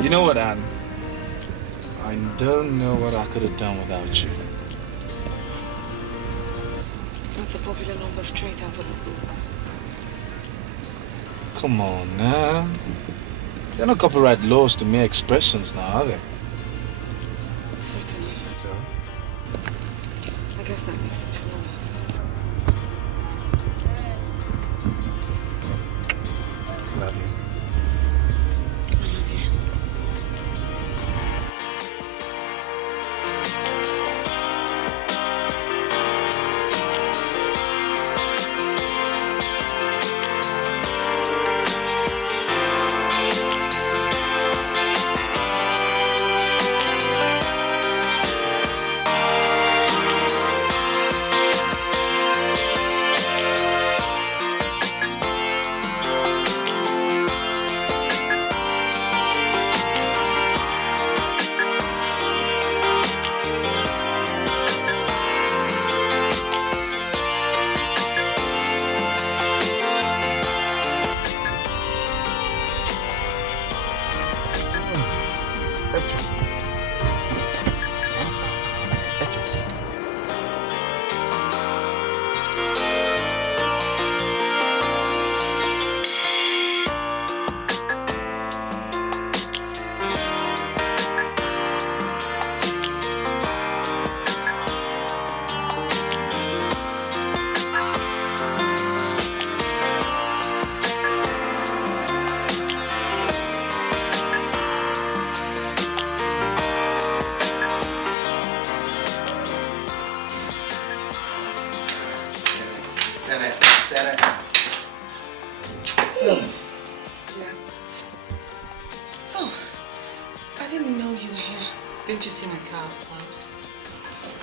You know what, Anne? I don't know what I could have done without you. That's a popular number straight out of a book. Come on now. There are no copyright laws to mere expressions now, are there? Certainly. So? I guess that makes it two of us. Love you.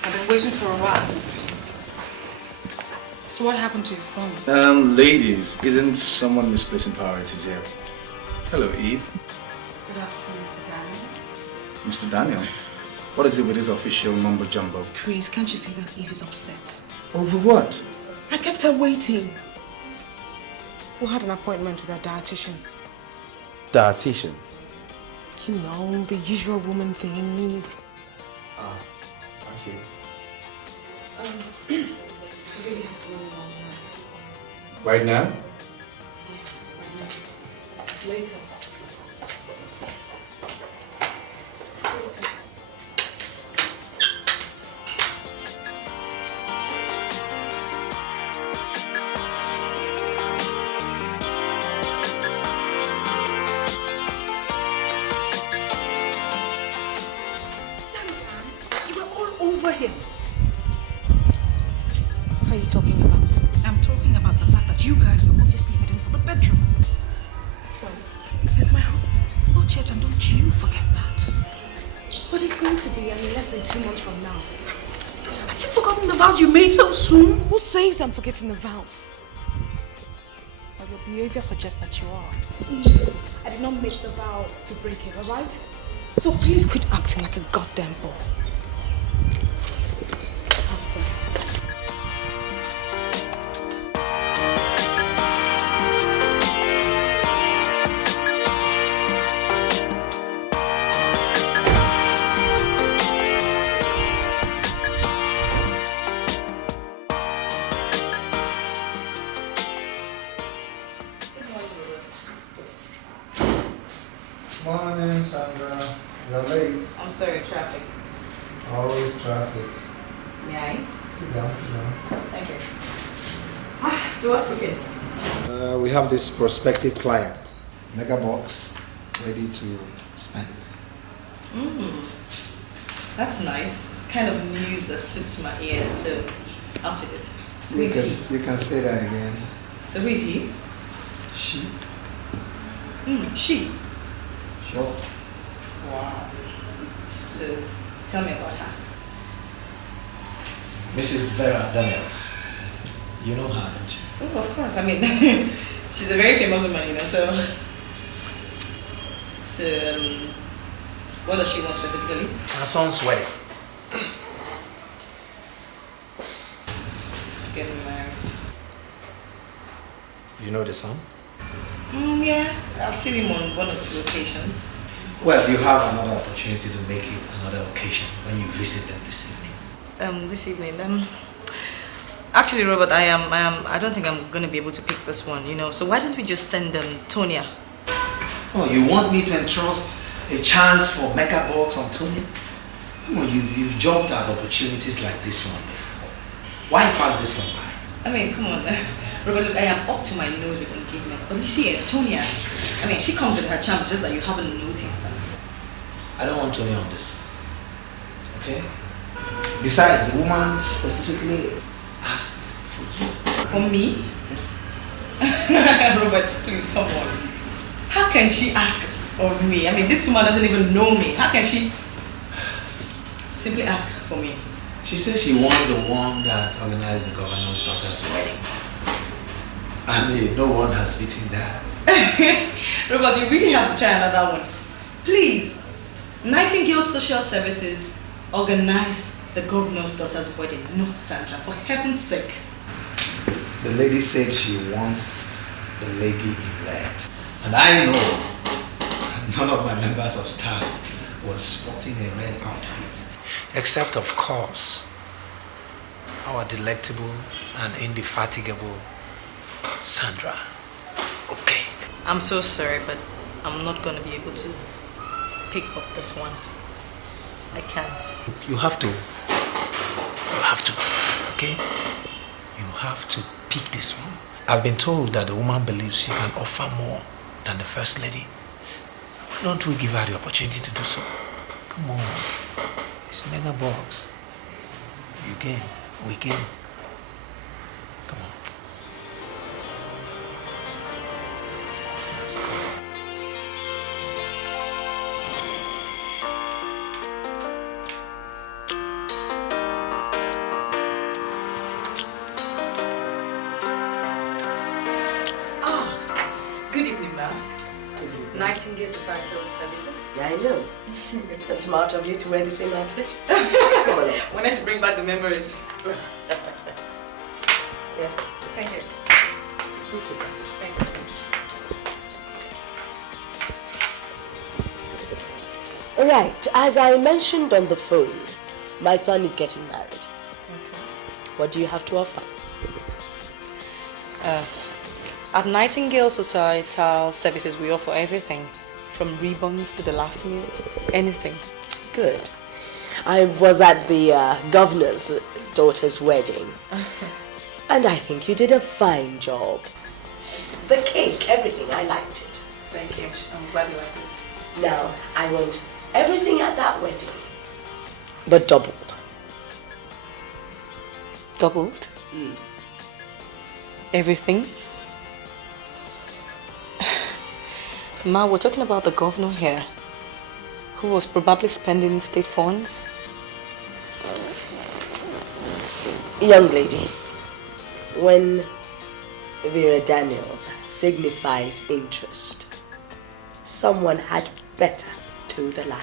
I love you. Waiting for a while. So what happened to your phone? Ladies, isn't someone misplacing priorities here? Hello, Eve. Good afternoon, Mr. Daniel. Mr. Daniel, what is it with this official mumbo jumbo? Chris, can't you see that Eve is upset? Over what? I kept her waiting. We had an appointment with a dietitian. Dietitian? You know, the usual woman thing. Ah, I see. I really have to run along now. Right now? Yes, right now. Later. You were all over him. What are you talking about? I'm talking about the fact that you guys were obviously heading for the bedroom. So, He's my husband. Not yet, and don't you forget that. but it's going to be, less than 2 months from now. Have you forgotten the vows you made so soon? Who says I'm forgetting the vows? Well, your behavior suggests that you are. Eve, I did not make the vow to break it, alright? So please quit acting like a goddamn ball. Have first. Morning, Sandra. You're late. I'm sorry, traffic. Always traffic. May I? Sit down, sit down. Thank you. So what's cooking? We have this prospective client, mega box, ready to spend. That's nice. Kind of news that suits my ears, so out with it. Who is he? You can say that again. So who is he? She. She. Sure. Wow. So tell me about her. Mrs. Vera Daniels. You know her, don't you? Oh, of course. I mean, she's a very famous woman, you know, so... what does she want specifically? Her son's wedding. She's getting married. You know the son? Yeah, I've seen him on 1 or 2 occasions. Well, you have another opportunity to make it another occasion when you visit them this evening. This evening, actually, Robert, I don't think I'm going to be able to pick this one, you know. So why don't we just send Tonya? Oh, you want me to entrust a chance for mega bucks on Tony? Come on, you've jumped at opportunities like this one before. Why pass this one by? I mean, come on. Robert, look, I am up to my nose with engagements. But you see, Tonya, I mean, she comes with her charms just that you haven't noticed them. I don't want Tony on this. Okay? Besides, the woman specifically asked for you. For me? Robert, please, come on. How can she ask of me? I mean, this woman doesn't even know me. How can she simply ask for me? She says she wants the one that organized the governor's daughter's wedding. I mean, no one has beaten that. Robert, you really have to try another one. Please. Nightingale Social Services organized the governor's daughter's wedding, not Sandra, for heaven's sake. The lady said she wants the lady in red. And I know none of my members of staff was sporting a red outfit. Except, of course, our delectable and indefatigable Sandra. Okay. I'm so sorry, but I'm not going to be able to pick up this one. I can't. You have to. You have to. Okay? You have to pick this one. I've been told that the woman believes she can offer more than the first lady. Why don't we give her the opportunity to do so? Come on. It's mega box. You gain. We gain. Come on. Let's go. Good evening, ma'am. Nightingale Societal Services. Yeah, I know. It's smart of you to wear the same outfit. Come on. Wanted to bring back the memories. Yeah. Thank you. You sit down. Thank you. Alright, as I mentioned on the phone, my son is getting married. Okay. What do you have to offer? At Nightingale Societal Services, we offer everything, from ribbons to the last meal, anything. Good. I was at the governor's daughter's wedding, and I think you did a fine job. The cake, everything, I liked it. Thank you. I'm glad you liked it. Now, I want everything at that wedding, but doubled. Doubled? Everything? Ma, we're talking about the governor here, who was probably spending state funds. Young lady, when Vera Daniels signifies interest, someone had better toe the line.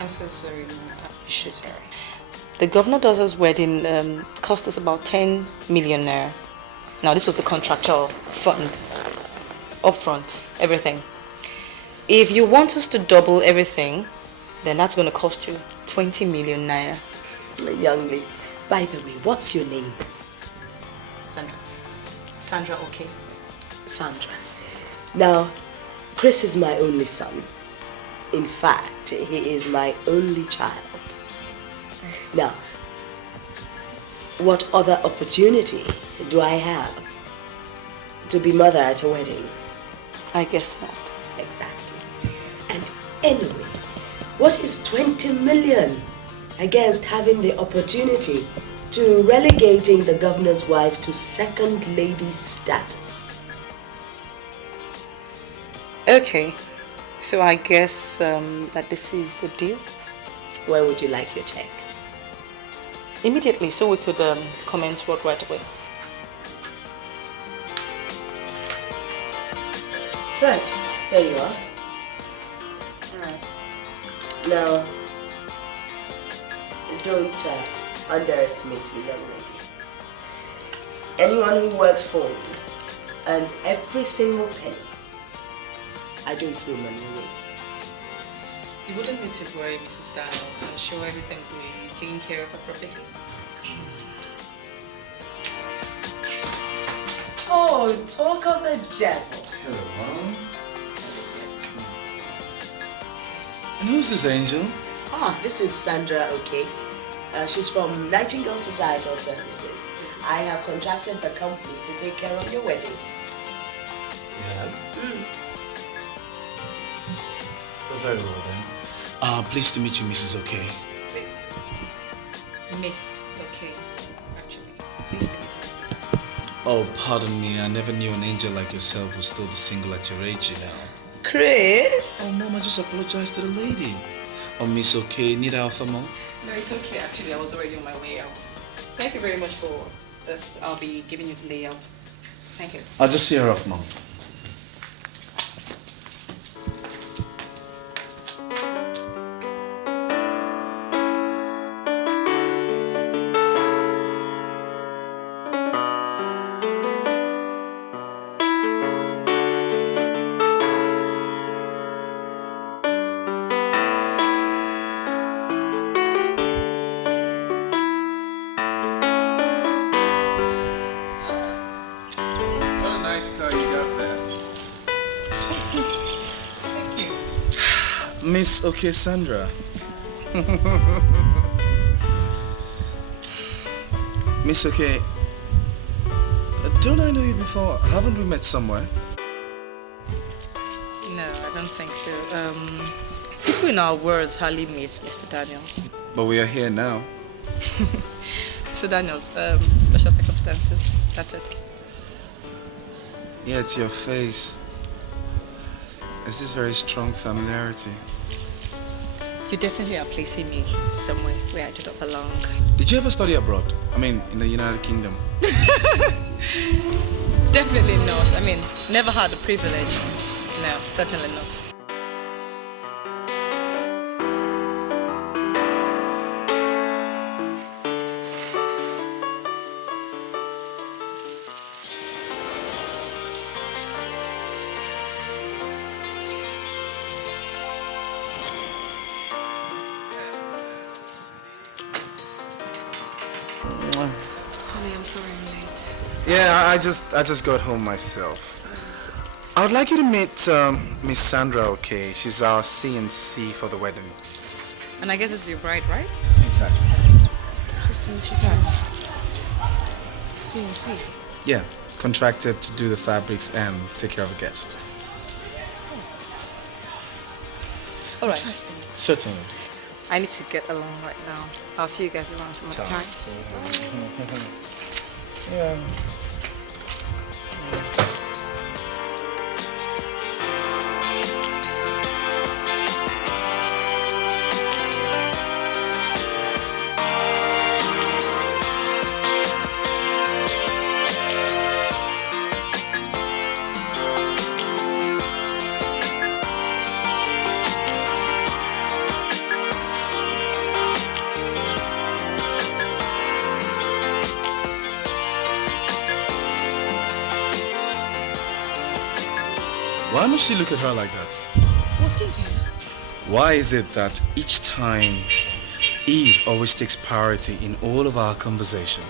I'm so sorry, Ma. You should say. The governor daughter's wedding cost us about 10 million naira. Now, this was the contractual fund, upfront, everything. If you want us to double everything, then that's going to cost you 20 million naira. Young lady, by the way, what's your name? Sandra. Sandra, okay? Sandra. Now, Chris is my only son. In fact, he is my only child. Now, what other opportunity do I have to be mother at a wedding? I guess not. Exactly. And anyway, what is 20 million against having the opportunity to relegating the governor's wife to second lady status? Okay, so I guess that this is a deal? When would you like your check? Immediately, so we could commence work right away. Right, there you are. Alright. Now, don't underestimate me, young lady. Anyone who works for me earns every single penny. I don't throw money away. You wouldn't need to worry, Mrs. Daniels. I'm sure everything will be taken care of appropriately. Oh, talk of the devil. Hello, Mom. And who's this angel? This is Sandra, okay? She's from Nightingale Societal Services. I have contracted the company to take care of your wedding. Yeah. Oh, very well then. Pleased to meet you, Mrs. Okay. Miss, okay. Actually, pleased to meet you, Mr. Daniels. Oh, pardon me. I never knew an angel like yourself would still be single at your age, you know. Chris? Oh, Mom, I just apologized to the lady. Oh, Miss Okay, need I offer more? No, it's okay. Actually, I was already on my way out. Thank you very much for this. I'll be giving you the layout. Thank you. I'll just see her off, Mom. Miss Okay Sandra. Miss Okay, don't I know you before? Haven't we met somewhere? No, I don't think so. People in our worlds hardly meet Mr. Daniels. But we are here now. Mr. Daniels, special circumstances. That's it. Yeah, it's your face. It's this very strong familiarity. You definitely are placing me somewhere where I do not belong. Did you ever study abroad? I mean, in the United Kingdom? Definitely not. I mean, never had the privilege. No, certainly not. Honey, I'm sorry I'm late. Yeah, I just got home myself. I would like you to meet Miss Sandra, okay? She's our CNC for the wedding. And I guess it's your bride, right? Exactly. Pleased to meet you too. CNC. Yeah, contracted to do the fabrics and take care of the guests. All right. Interesting. Certainly. I need to get along right now. I'll see you guys around some other time. Yeah. Why must she look at her like that? What's given? Why is it that each time Eve always takes priority in all of our conversation?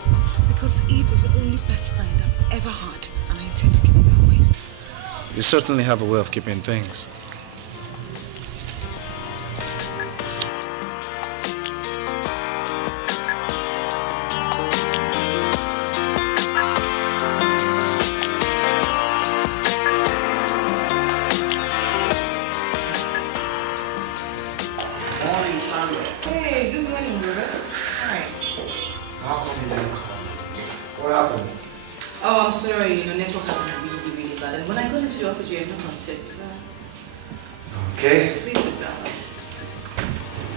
Because Eve is the only best friend I've ever had, and I intend to keep it that way. You certainly have a way of keeping things. Hey, good morning, Vera. Hi. How come you didn't call? What happened? Oh, I'm sorry. Network has been really, really bad. And when I got into the office, we had no consent. So Okay. please sit down.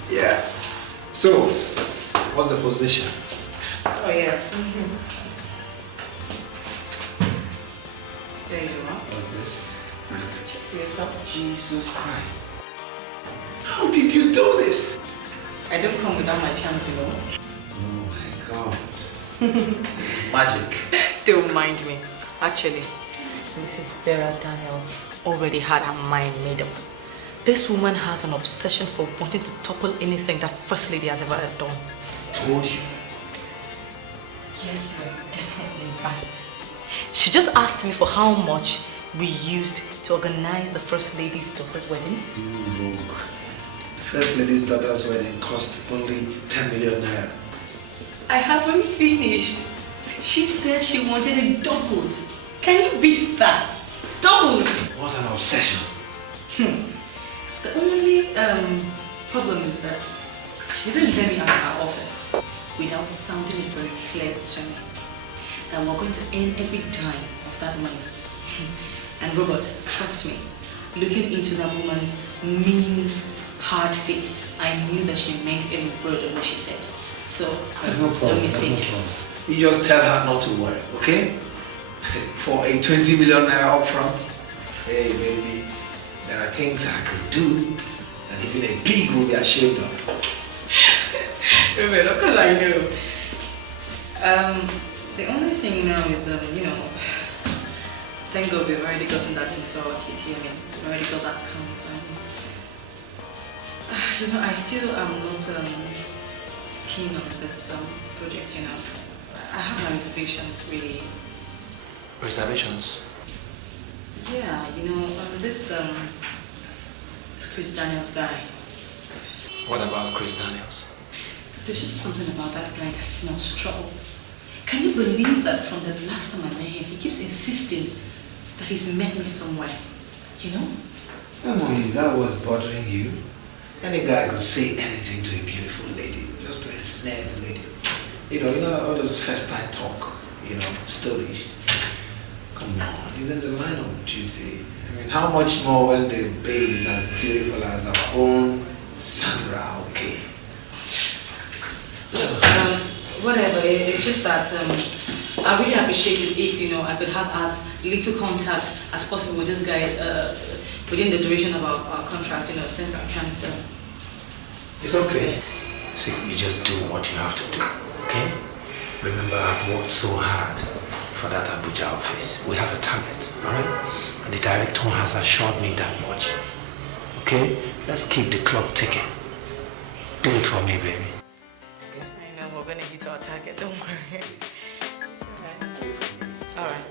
Yeah. So, what's the position? Oh, yeah. There you are. What's this? Check for yourself. Jesus Christ. How did you do this? I don't come without my charms, you know. Oh my God. This is magic. Don't mind me. Actually, this is Vera Daniels. already had her mind made up. This woman has an obsession for wanting to topple anything that First Lady has ever done. Told you. Yes, you're definitely right. She just asked me for how much we used to organize the First Lady's daughter's wedding. You rogue. The First Lady's daughter's wedding cost only 10 million naira. I haven't finished. She said she wanted it doubled. Can you beat that? Doubled! What an obsession. The only problem is that she didn't let me out of her office without sounding it very clear to me that we're going to earn every dime of that money. And Robert, trust me, looking into that woman's mean, hard face, I knew that she meant every word of what she said. So, There's no problem. no mistake. There's no problem. You just tell her not to worry, okay? For a 20 million naira upfront, hey baby, there are things I could do that even a pig will be ashamed of. Robert, of course I know. The only thing now is, thank God we've already gotten that into our kitty. We've already got that account. I still am not keen on this project, I have my reservations, really. Reservations? Yeah, this Chris Daniels guy. What about Chris Daniels? There's just something about that guy that smells trouble. Can you believe that from the last time I met him, he keeps insisting that he's met me somewhere, Oh, is that what's bothering you? Any guy could say anything to a beautiful lady, just to ensnare the lady. All those first time talk, stories. Come on, he's in the line of duty. How much more when the babe is as beautiful as our own Sandra, okay? Whatever, it's just that I really appreciate it if, I could have as little contact as possible with this guy within the duration of our contract, since I can't... It's okay. See, you just do what you have to do, okay? Remember, I've worked so hard for that Abuja office. We have a target, all right? And the director has assured me that much. Okay? Let's keep the clock ticking. Do it for me, baby. I know, we're going to hit our target, don't worry. It's all right.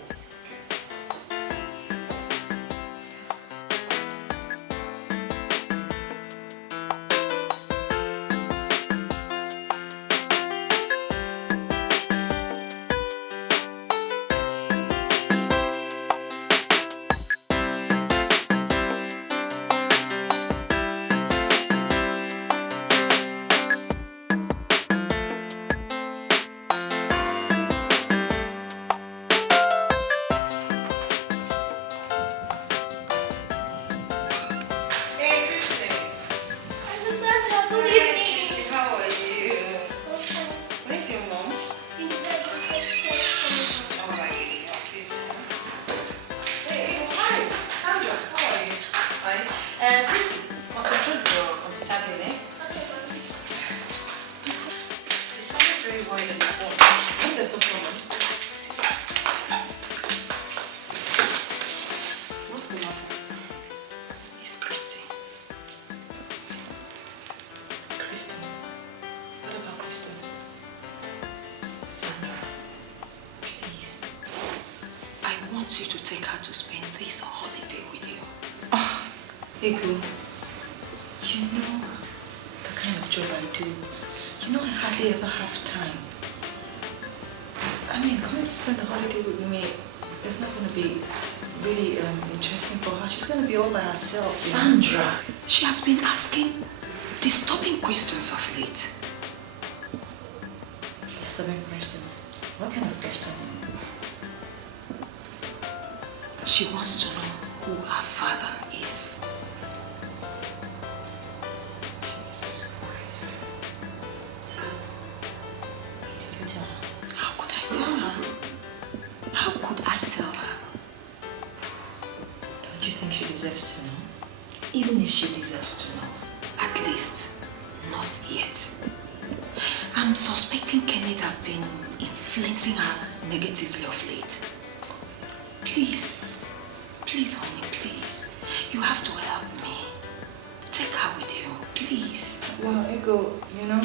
Ego, the kind of job I do, I hardly ever have time. Coming to spend the holiday with me, it's not going to be really interesting for her. She's going to be all by herself. Sandra, she has been asking disturbing questions of late. Disturbing questions? What kind of questions? She wants to know who her father is. Even if she deserves to know, at least not yet. I'm suspecting Kenneth has been influencing her negatively of late. Please, honey, please. You have to help me. Take her with you, please. Well, Ego, you know,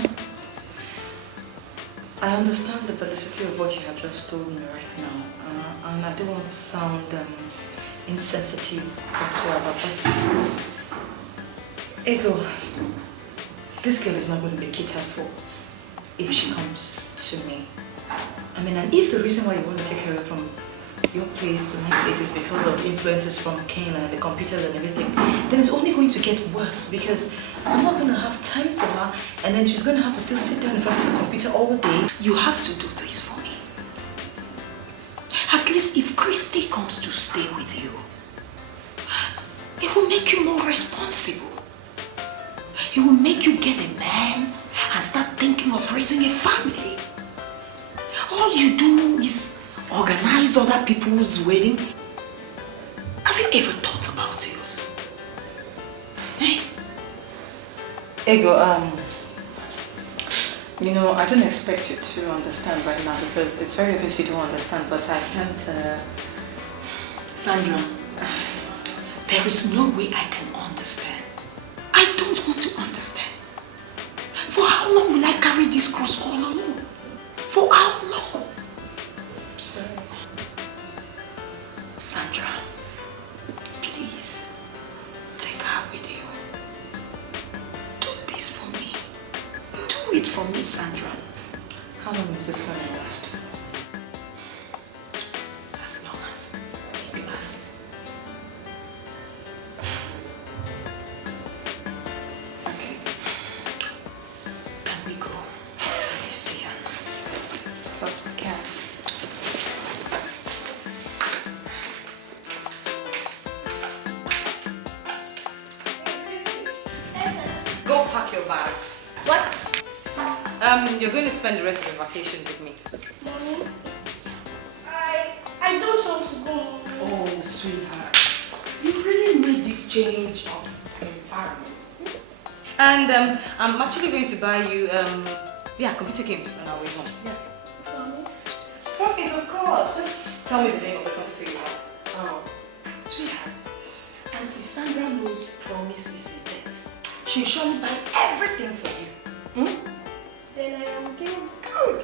I understand the felicity of what you have just told me right now, and I don't want to sound insensitive whatsoever, but Ego, this girl is not going to be catered for if she comes to me. I mean, and if the reason why you want to take her away from your place to my place is because of influences from Cain and the computers and everything, then it's only going to get worse because I'm not going to have time for her, and then she's going to have to still sit down in front of the computer all day. You have to do this for me. At least if Christy comes to stay with you, it will make you more responsible. It will make you get a man and start thinking of raising a family. All you do is organize other people's wedding. Have you ever thought about yours? Eh? Ego, you know, I don't expect you to understand right now because it's very obvious you don't understand, but I can't... Sandra, there is no way I can understand. I don't want to understand. For how long will I carry this cross all alone? For how long? Sorry. Sandra, please, take her with you. Do this for me. Do it for me, Sandra. How long is this going to last for? As long as it lasts. Okay. Can we go? Can you see her? Of course we can. Go pack your bags. What? You're going to spend the rest of your vacation with me. Mommy, I don't want to go. Oh, sweetheart. You really need this change of environment. And I'm actually going to buy you computer games on our way home. Yeah. Promise? Promise, of course. Just tell me the name of the computer you want. Oh, sweetheart. Auntie Sandra knows promise is a debt. She'll surely buy everything for you. Hmm? Then I am doing good.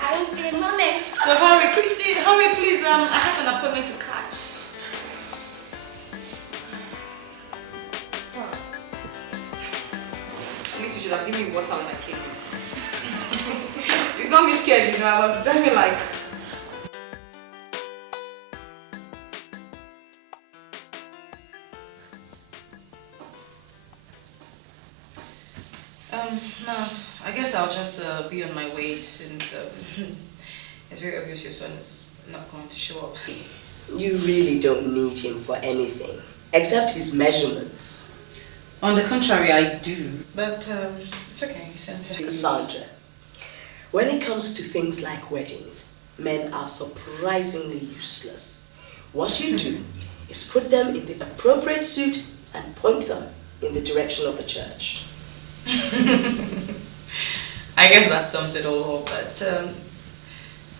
I will be a mommy. So hurry, Christy, hurry please. I have an appointment to catch. At least you should have given me water when I came in. You got me scared, you know. I was very like... No, I guess I'll just be on my way since it's very obvious your son is not going to show up. You really don't need him for anything, except his measurements. On the contrary, I do, but it's okay, Sandra, when it comes to things like weddings, men are surprisingly useless. What you do is put them in the appropriate suit and point them in the direction of the church. I guess that sums it all up, but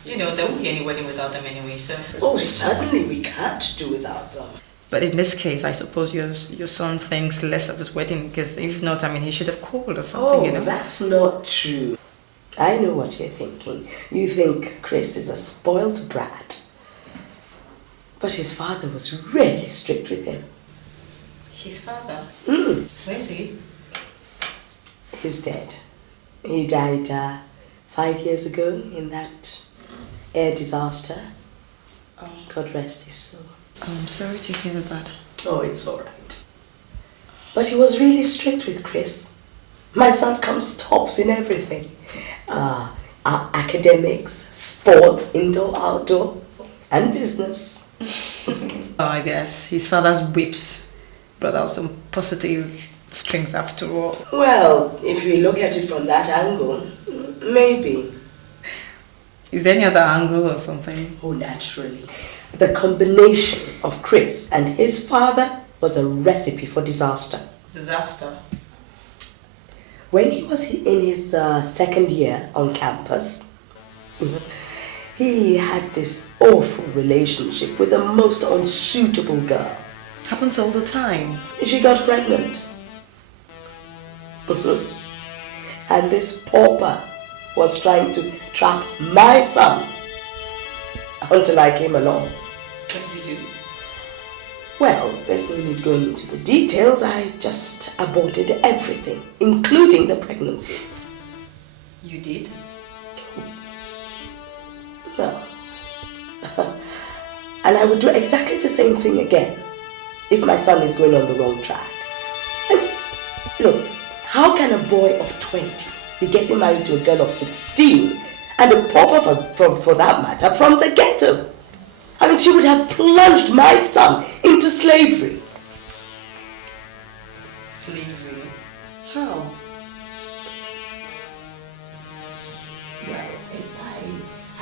you know, there won't be any wedding without them anyway, so... Oh, certainly we can't do without them. But in this case, I suppose your son thinks less of his wedding, because if not, I mean, he should have called or something, Oh, you know? that's not true. I know what you're thinking. You think Chris is a spoilt brat. But his father was really strict with him. His father? Mm. Where is he? He's dead. He died 5 years ago in that air disaster. Oh. God rest his soul. I'm sorry to hear that. Oh, it's all right. But he was really strict with Chris. My son comes tops in everything. Our academics, sports, indoor, outdoor, and business. Oh, I guess his father's whips brought out some positive strings after all. Well, if you look at it from that angle, maybe. Is there any other angle or something? Oh, naturally. The combination of Chris and his father was a recipe for disaster. Disaster? When he was in his second year on campus, he had this awful relationship with the most unsuitable girl. Happens all the time. She got pregnant. And this pauper was trying to trap my son until I came along. What did you do? Well, there's no need going into the details. I just aborted everything, including the pregnancy. You did? Well, and I would do exactly the same thing again if my son is going on the wrong track. And look, how can a boy of 20 be getting married to a girl of 16 and a pauper for that matter from the ghetto? I mean, she would have plunged my son into slavery. Slavery? How? Well,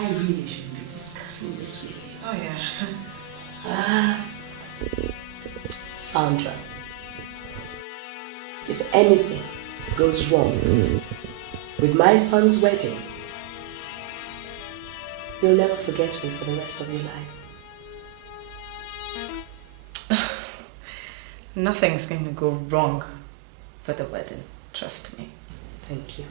I really shouldn't be discussing this with you. Oh, yeah. Sandra, if anything goes wrong with my son's wedding, you'll never forget me for the rest of your life. Nothing's going to go wrong for the wedding. Trust me. Thank you.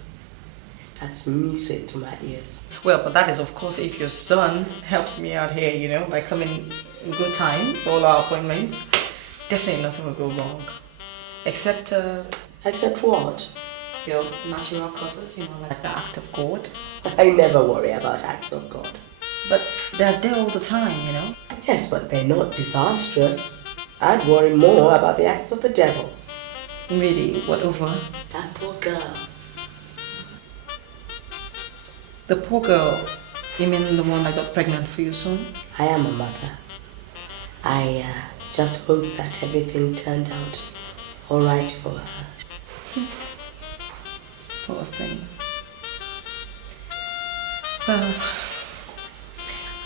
That's music to my ears. Well, but that is, of course, if your son helps me out here, you know, by coming in good time for all our appointments. Definitely nothing will go wrong. Except, Except what? your natural causes, you know, like the act of God. I never worry about acts of God. But they're there all the time, you know. Yes, but they're not disastrous. I'd worry more about the acts of the devil. Really? What over? That poor girl. The poor girl. You mean the one that got pregnant for you soon? I am a mother. I just hope that everything turned out all right for her. Poor thing. Well,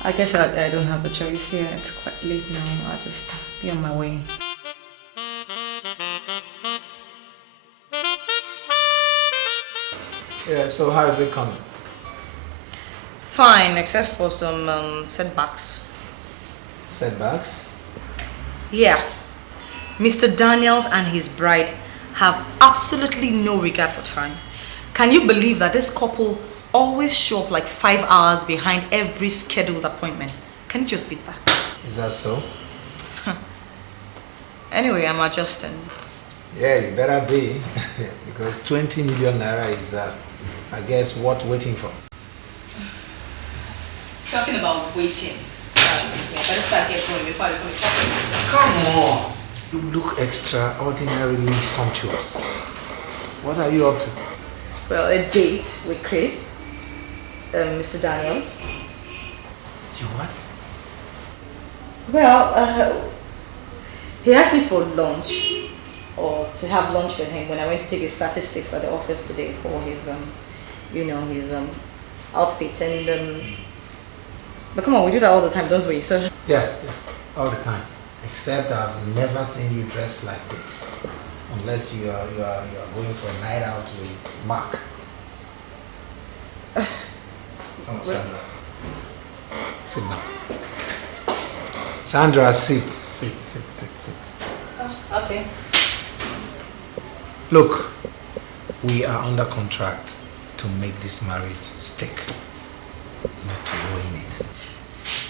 I guess I don't have a choice here. It's quite late now. I'll just be on my way. Yeah, so how is it coming? Fine, except for some setbacks. Setbacks? Yeah. Mr. Daniels and his bride have absolutely no regard for time. Can you believe that this couple always show up like 5 hours behind every scheduled appointment? Can you just beat that? Is that so? Anyway, I'm adjusting. Yeah, you better be. Because 20 million naira is, I guess, worth waiting for. Talking about waiting. I better start getting going before I become a Come on! You look extraordinarily sumptuous. What are you up to? Well, a date with Chris, Mr. Daniels. You what? Well, he asked me for lunch, or to have lunch with him when I went to take his statistics at the office today for his, his outfit. And but come on, we do that all the time, don't we? So Yeah, all the time. Except I've never seen you dressed like this, unless you are going for a night out with Mark. Oh, Sandra, sit down. Sandra, sit. okay. Look, we are under contract to make this marriage stick, not to ruin it.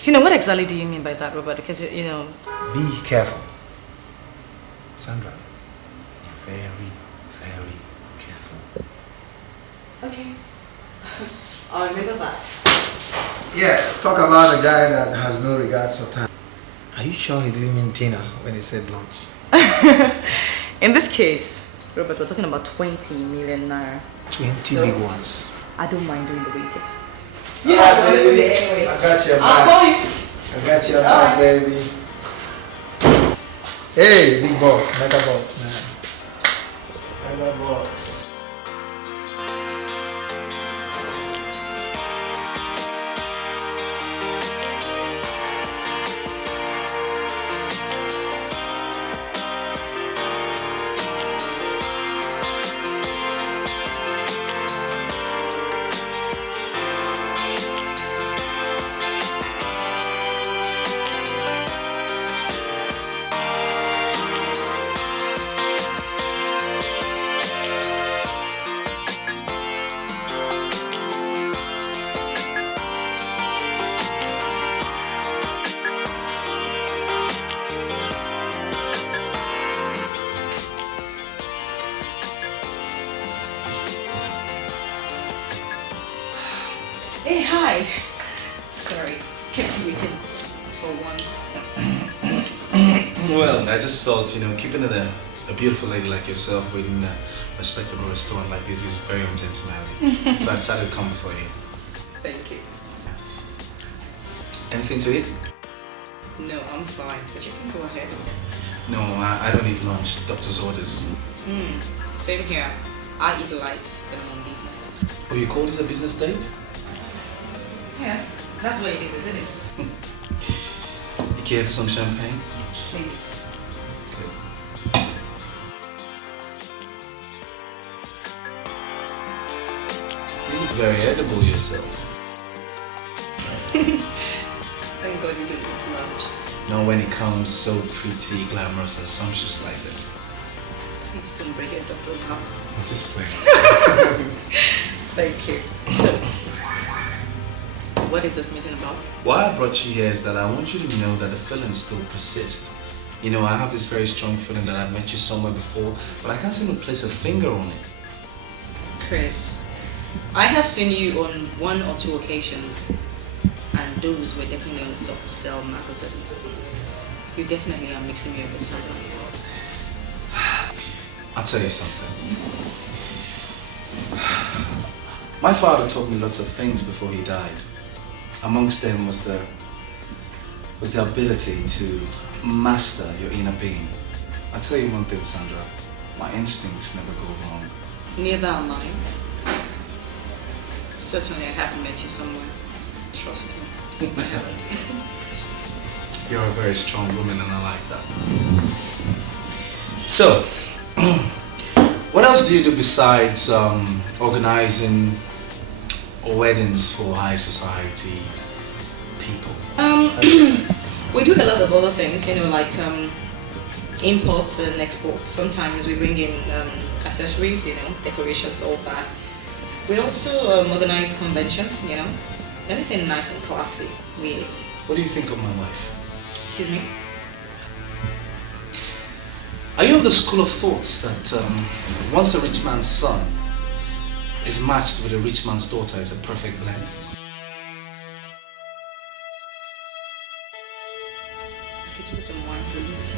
What exactly do you mean by that, Robert? Because Be careful. Sandra, be very, very careful. Okay. I'll remember that. Yeah, talk about a guy that has no regards for time. Are you sure he didn't mean dinner when he said lunch? In this case, Robert, we're talking about 20 million naira. 20 big ones. I don't mind doing the waiting. Yeah, baby. I got your I'll back. call you. I got your back, baby. Hey, big box, mega box, man. Mega box. Hey, hi. Sorry, kept you waiting for once. Well, I just felt, keeping a beautiful lady like yourself within a respectable restaurant like this is very ungentlemanly. So I decided to come for you. Thank you. Anything to eat? No, I'm fine, but you can go ahead. No, I don't eat lunch. Doctor's orders. Same here. I eat light when I'm on business. Oh, you call this a business date? Yeah, that's what it is, isn't it? You care for some champagne? Please. You look very edible yourself. Thank God you didn't eat lunch. Not when it comes so pretty, glamorous, and sumptuous like this. Please don't break your doctor's heart. It's just plain. Thank you. So, what is this meeting about? Why I brought you here is that I want you to know that the feelings still persist. I have this very strong feeling that I've met you somewhere before, but I can't seem to place a finger on it. Chris, I have seen you on 1 or 2 occasions, and those were definitely on the soft sell magazine. You definitely are mixing me up with someone. I'll tell you something. My father taught me lots of things before he died. Amongst them was the ability to master your inner being. I'll tell you one thing, Sandra. My instincts never go wrong. Neither am I. Certainly I haven't met you somewhere. Trust me. I haven't. You're a very strong woman and I like that. So, what else do you do besides organizing weddings for high society people? We do a lot of other things, like import and export. Sometimes we bring in accessories, decorations, all that. We also organize conventions, everything nice and classy, really. What do you think of my wife? Excuse me? Are you of the school of thoughts that once a rich man's son is matched with a rich man's daughter is a perfect blend? Could you get some wine, please?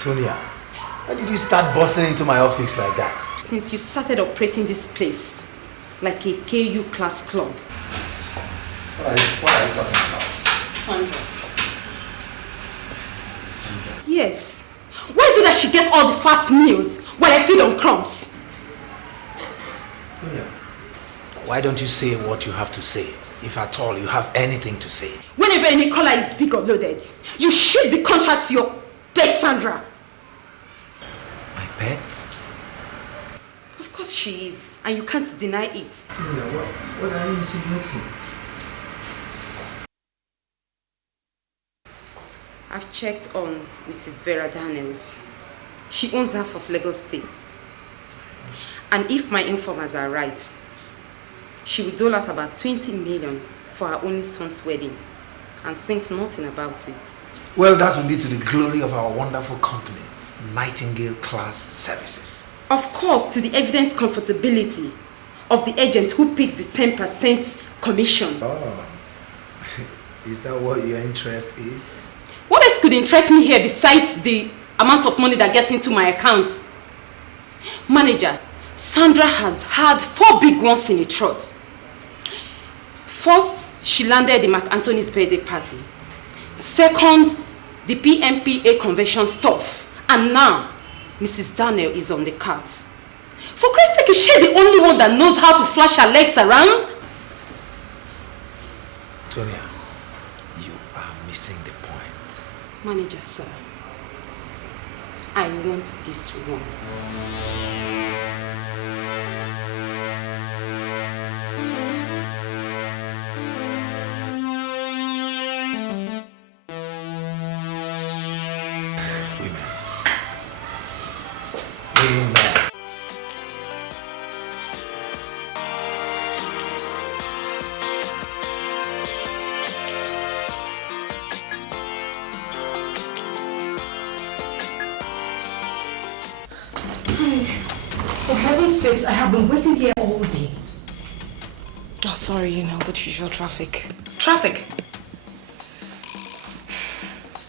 Tolia, why did you start busting into my office like that? Since you started operating this place like a KU class club. What are you talking about? Sandra. Yes. Why is it that she gets all the fat meals while I feed on crumbs? Tolia, why don't you say what you have to say, if at all you have anything to say? Whenever any caller is big or loaded, you ship the contract to your pet Sandra. My pet? Of course she is, and you can't deny it. Tolia, what are you insinuating? I've checked on Mrs. Vera Daniels. She owns half of Lagos State. And if my informers are right, she will dole out about 20 million for her only son's wedding and think nothing about it. Well, that will be to the glory of our wonderful company, Nightingale Class Services. Of course, to the evident comfortability of the agent who picks the 10% commission. Oh, is that what your interest is? What else could interest me here besides the amount of money that gets into my account? Manager, Sandra has had 4 big ones in a trot. First, she landed the Mark Anthony's birthday party. Second, the PMPA convention stuff. And now, Mrs. Daniel is on the cards. For Christ's sake, is she the only one that knows how to flash her legs around? Tonia, you are missing the point. Manager, sir, I want this one. For heaven's sakes, I have been waiting here all day. Oh, sorry, the usual traffic. Traffic?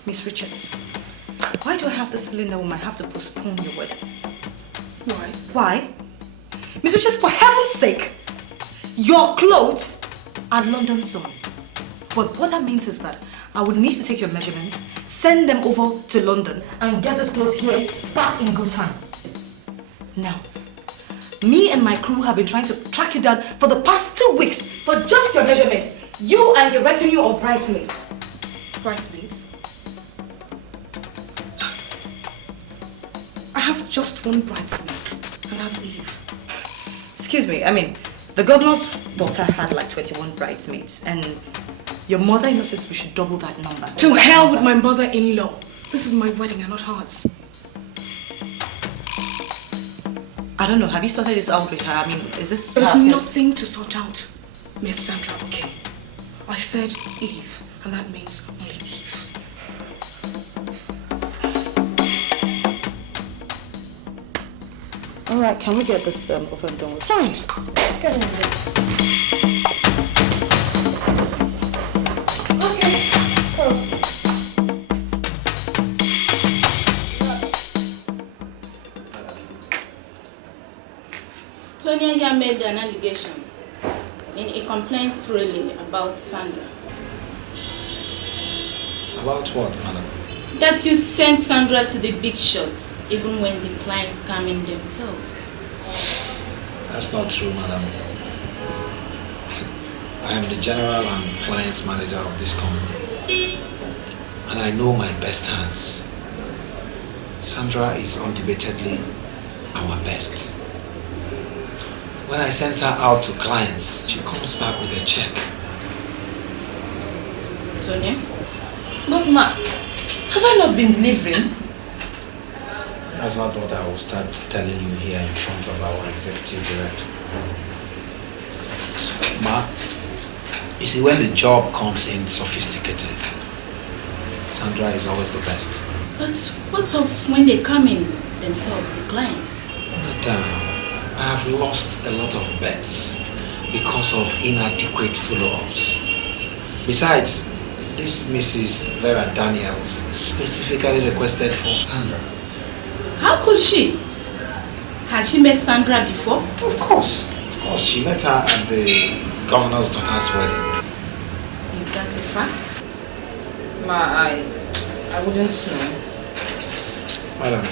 Miss Richards, why do I have this feeling that we might have to postpone your wedding? Why? Why? Miss Richards, for heaven's sake, your clothes are London sewn. But what that means is that I would need to take your measurements, send them over to London, and get this clothes here back in good time. Now, me and my crew have been trying to track you down for the past 2 weeks for just your measurements. You and your retinue of bridesmaids. Bridesmaids? I have just one bridesmaid, and that's Eve. Excuse me, the governor's daughter had like 21 bridesmaids, and your mother-in-law says we should double that number. To hell with my mother-in-law. This is my wedding and not hers. I don't know, have you sorted this out with her? Is this... There's nothing to sort out, Miss Sandra, okay? I said Eve, and that means only Eve. Alright, can we get this over and done with? Fine. Get on with it. Okay, so... Tonya here made an allegation in a complaint really about Sandra. About what, madam? That you sent Sandra to the big shots even when the clients come in themselves. That's not true, madam. I am the general and clients manager of this company. And I know my best hands. Sandra is undebatedly our best. When I send her out to clients, she comes back with a check. Tonya? But ma, have I not been delivering? That's not what I will start telling you here in front of our executive director. Ma, you see, when the job comes in sophisticated, Sandra is always the best. But what's up when they come in themselves, the clients? Madam, I have lost a lot of bets because of inadequate follow-ups. Besides, this Mrs. Vera Daniels specifically requested for Sandra. How could she? Had she met Sandra before? Of course. She met her at the governor's daughter's wedding. Is that a fact? Ma, I wouldn't know. Madam,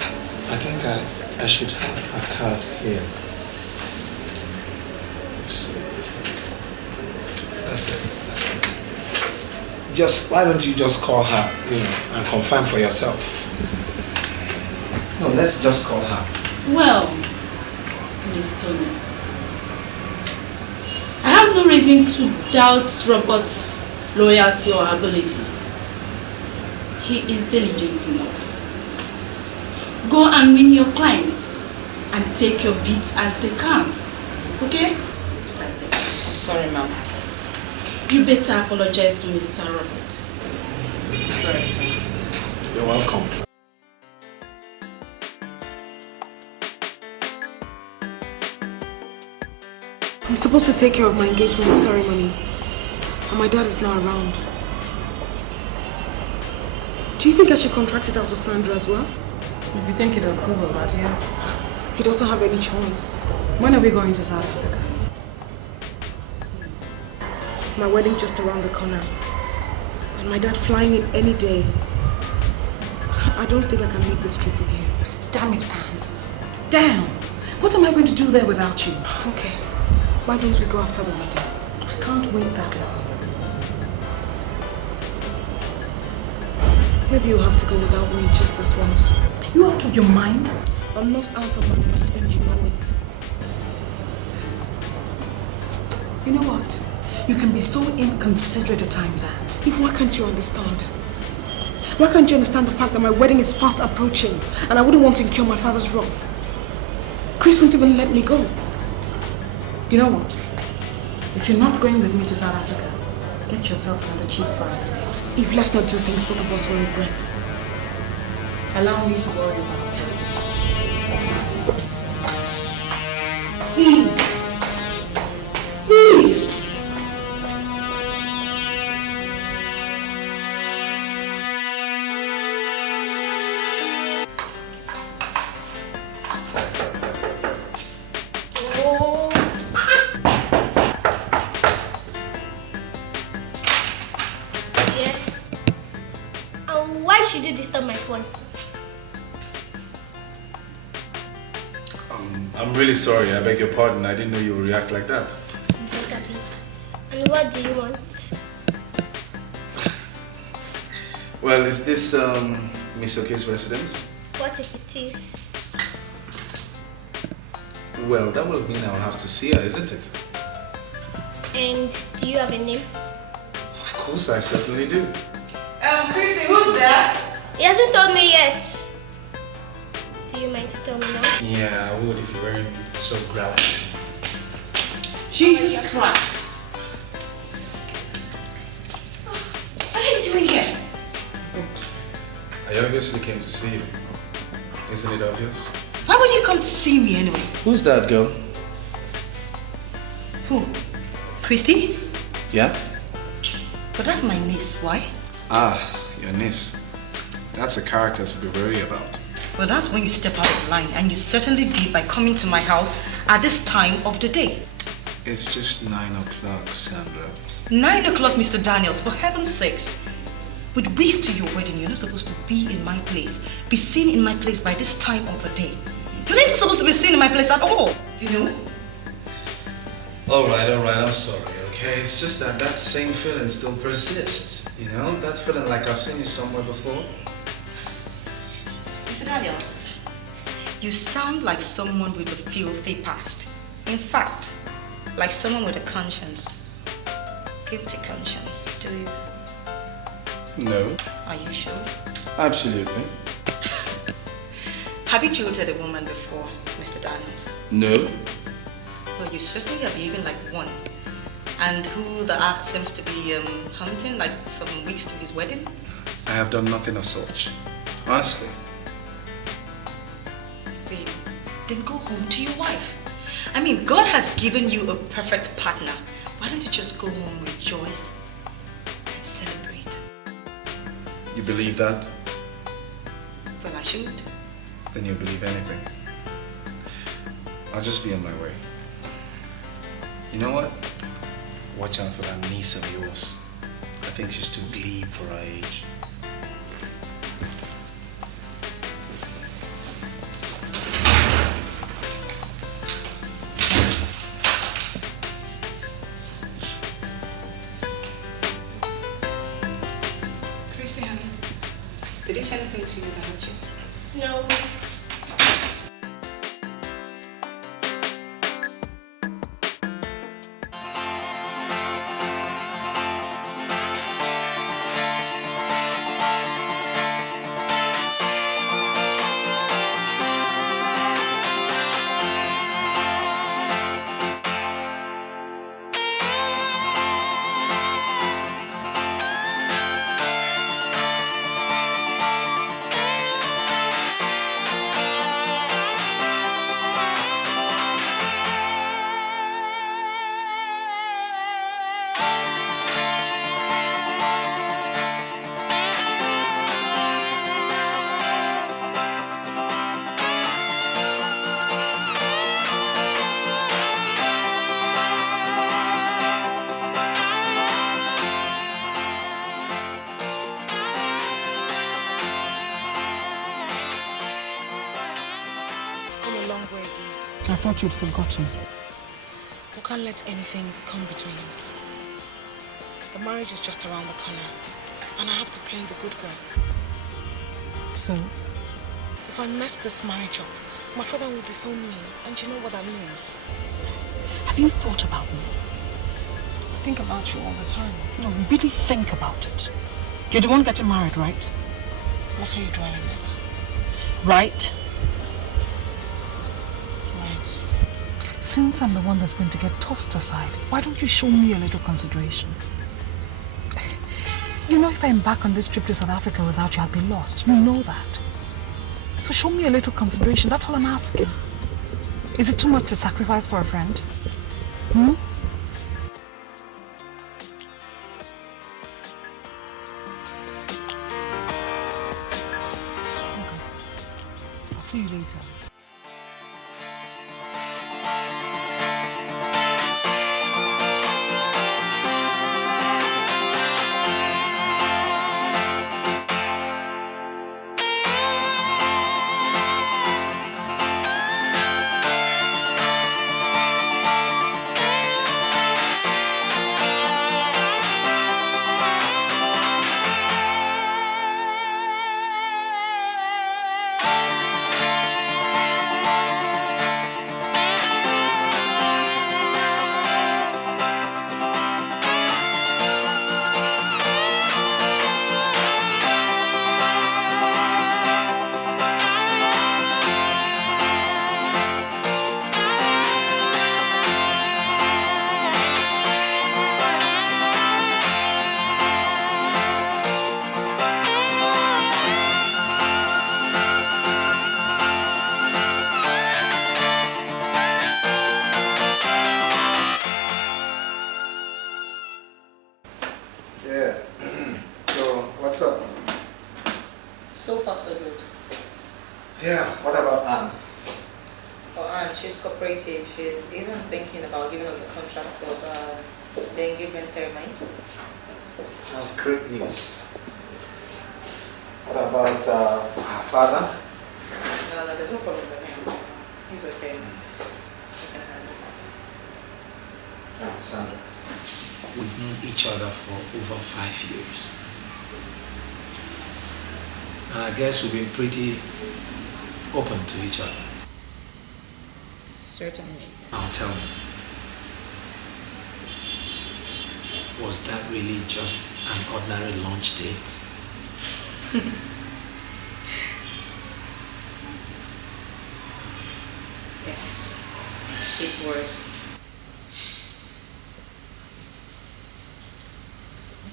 I think I should have her card here. That's it. Why don't you just call her, and confirm for yourself? No, let's just call her. Well, Miss Tonya, I have no reason to doubt Robert's loyalty or ability. He is diligent enough. Go and win your clients and take your beats as they come. Okay? I'm sorry, ma'am. You better apologize to Mr. Roberts. Sorry, sir. You're welcome. I'm supposed to take care of my engagement ceremony, and my dad is not around. Do you think I should contract it out to Sandra as well? If you think he'll approve of that, yeah. He doesn't have any choice. When are we going to South Africa? My wedding just around the corner, and my dad flying in any day. I don't think I can make this trip with you. Damn it, Anne. Damn! What am I going to do there without you? Okay. Why don't we go after the wedding? I can't wait that long. Maybe you'll have to go without me just this once. Are you out of your mind? I'm not out of my mind, and you know it. You know what? You can be so inconsiderate at times, Anne. Eve, why can't you understand? Why can't you understand the fact that my wedding is fast approaching and I wouldn't want to incur my father's wrath? Chris won't even let me go. You know what? If you're not going with me to South Africa, get yourself another chief bridesmaid. Eve, let's not do things both of us will regret. Allow me to worry about it. Eve! Eve! Yes. Why should you disturb my phone? I'm really sorry. I beg your pardon. I didn't know you would react like that. And what do you want? Well, is this Miss Oke's residence? What if it is? Well, that will mean I'll have to see her, isn't it? And do you have a name? Of course, I certainly do. Christy, who's there? He hasn't told me yet. Do you mind to tell me now? Yeah, I would if you weren't so grouchy. Jesus Christ. What are you doing here? I obviously came to see you. Isn't it obvious? Why would you come to see me anyway? Who's that girl? Who? Christy? Yeah? But that's my niece. Why? Ah, your niece. That's a character to be worried about. Well, that's when you step out of line, and you certainly did by coming to my house at this time of the day. It's just 9 o'clock, Sandra. 9 o'clock, Mr. Daniels, for heaven's sakes. With weeks to your wedding, you're not supposed to be in my place, be seen in my place by this time of the day. You're not even supposed to be seen in my place at all, you know? Alright, I'm sorry, okay? It's just that same feeling still persists, you know? That feeling like I've seen you somewhere before. Mr. Daniels, you sound like someone with a filthy past. In fact, like someone with a conscience. Guilty conscience, do you? No. Are you sure? Absolutely. Have you jilted a woman before, Mr. Daniels? No. Well, you certainly are behaving like one. And who the act seems to be hunting like some weeks to his wedding? I have done nothing of such. Honestly. Really? Then go home to your wife. I mean, God has given you a perfect partner. Why don't you just go home, rejoice, and celebrate? You believe that? Well, I should. Then you'll believe anything. I'll just be on my way. You know what? Watch out for that niece of yours. I think she's too glib for her age. Christy, honey, did he say anything to you that hurt you? No. I thought you'd forgotten. We can't let anything come between us. The marriage is just around the corner, and I have to play the good girl. So, if I mess this marriage up, my father will disown me, and you know what that means. Have you thought about me? I think about you all the time. No, really think about it. You're the one getting married, right? What are you dwelling at? Right? Right. Since I'm the one that's going to get tossed aside, why don't you show me a little consideration? You know, if I embark on this trip to South Africa without you, I'll be lost. You know that. So show me a little consideration. That's all I'm asking. Is it too much to sacrifice for a friend? Hmm? Okay. I'll see you later. She's even thinking about giving us a contract for the engagement ceremony. That's great news. What about her father? No, there's no problem with him. He's okay. He can handle that. No, Sandra. We've known each other for over 5 years. And I guess we've been pretty open to each other. Certainly. Now tell me, was that really just an ordinary lunch date? Yes, it was.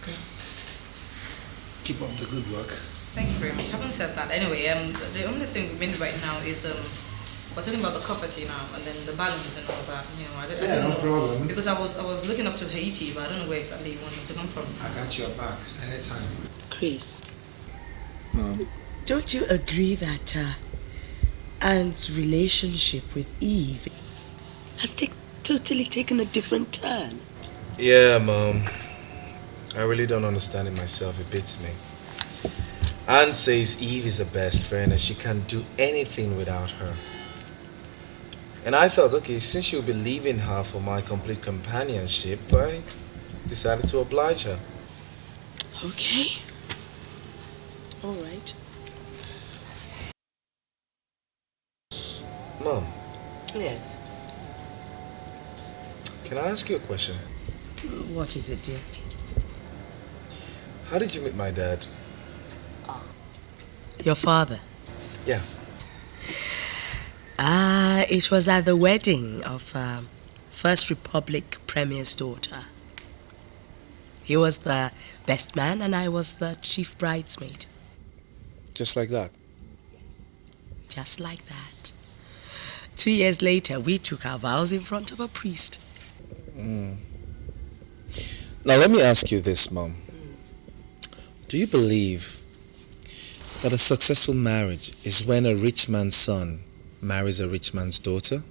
Okay. Keep up the good work. Thank you very much. Having said that, anyway, the only thing we mean right now is we're talking about the property now, and then the balance and all that. You know, I don't know. Problem. Because I was looking up to Haiti, but I don't know where exactly you want them to come from. I got your back anytime. Chris. Mom. Don't you agree that Anne's relationship with Eve has totally taken a different turn? Yeah, Mom. I really don't understand it myself. It beats me. Anne says Eve is her best friend and she can't do anything without her. And I thought, okay, since you'll be leaving her for my complete companionship, I decided to oblige her. Okay. All right. Mom. Yes. Can I ask you a question? What is it, dear? How did you meet my dad? Your father? Yeah. It was at the wedding of First Republic Premier's daughter. He was the best man and I was the chief bridesmaid. Just like that? Yes. Just like that. 2 years later, we took our vows in front of a priest. Now let me ask you this, Mom. Do you believe that a successful marriage is when a rich man's son marries a rich man's daughter?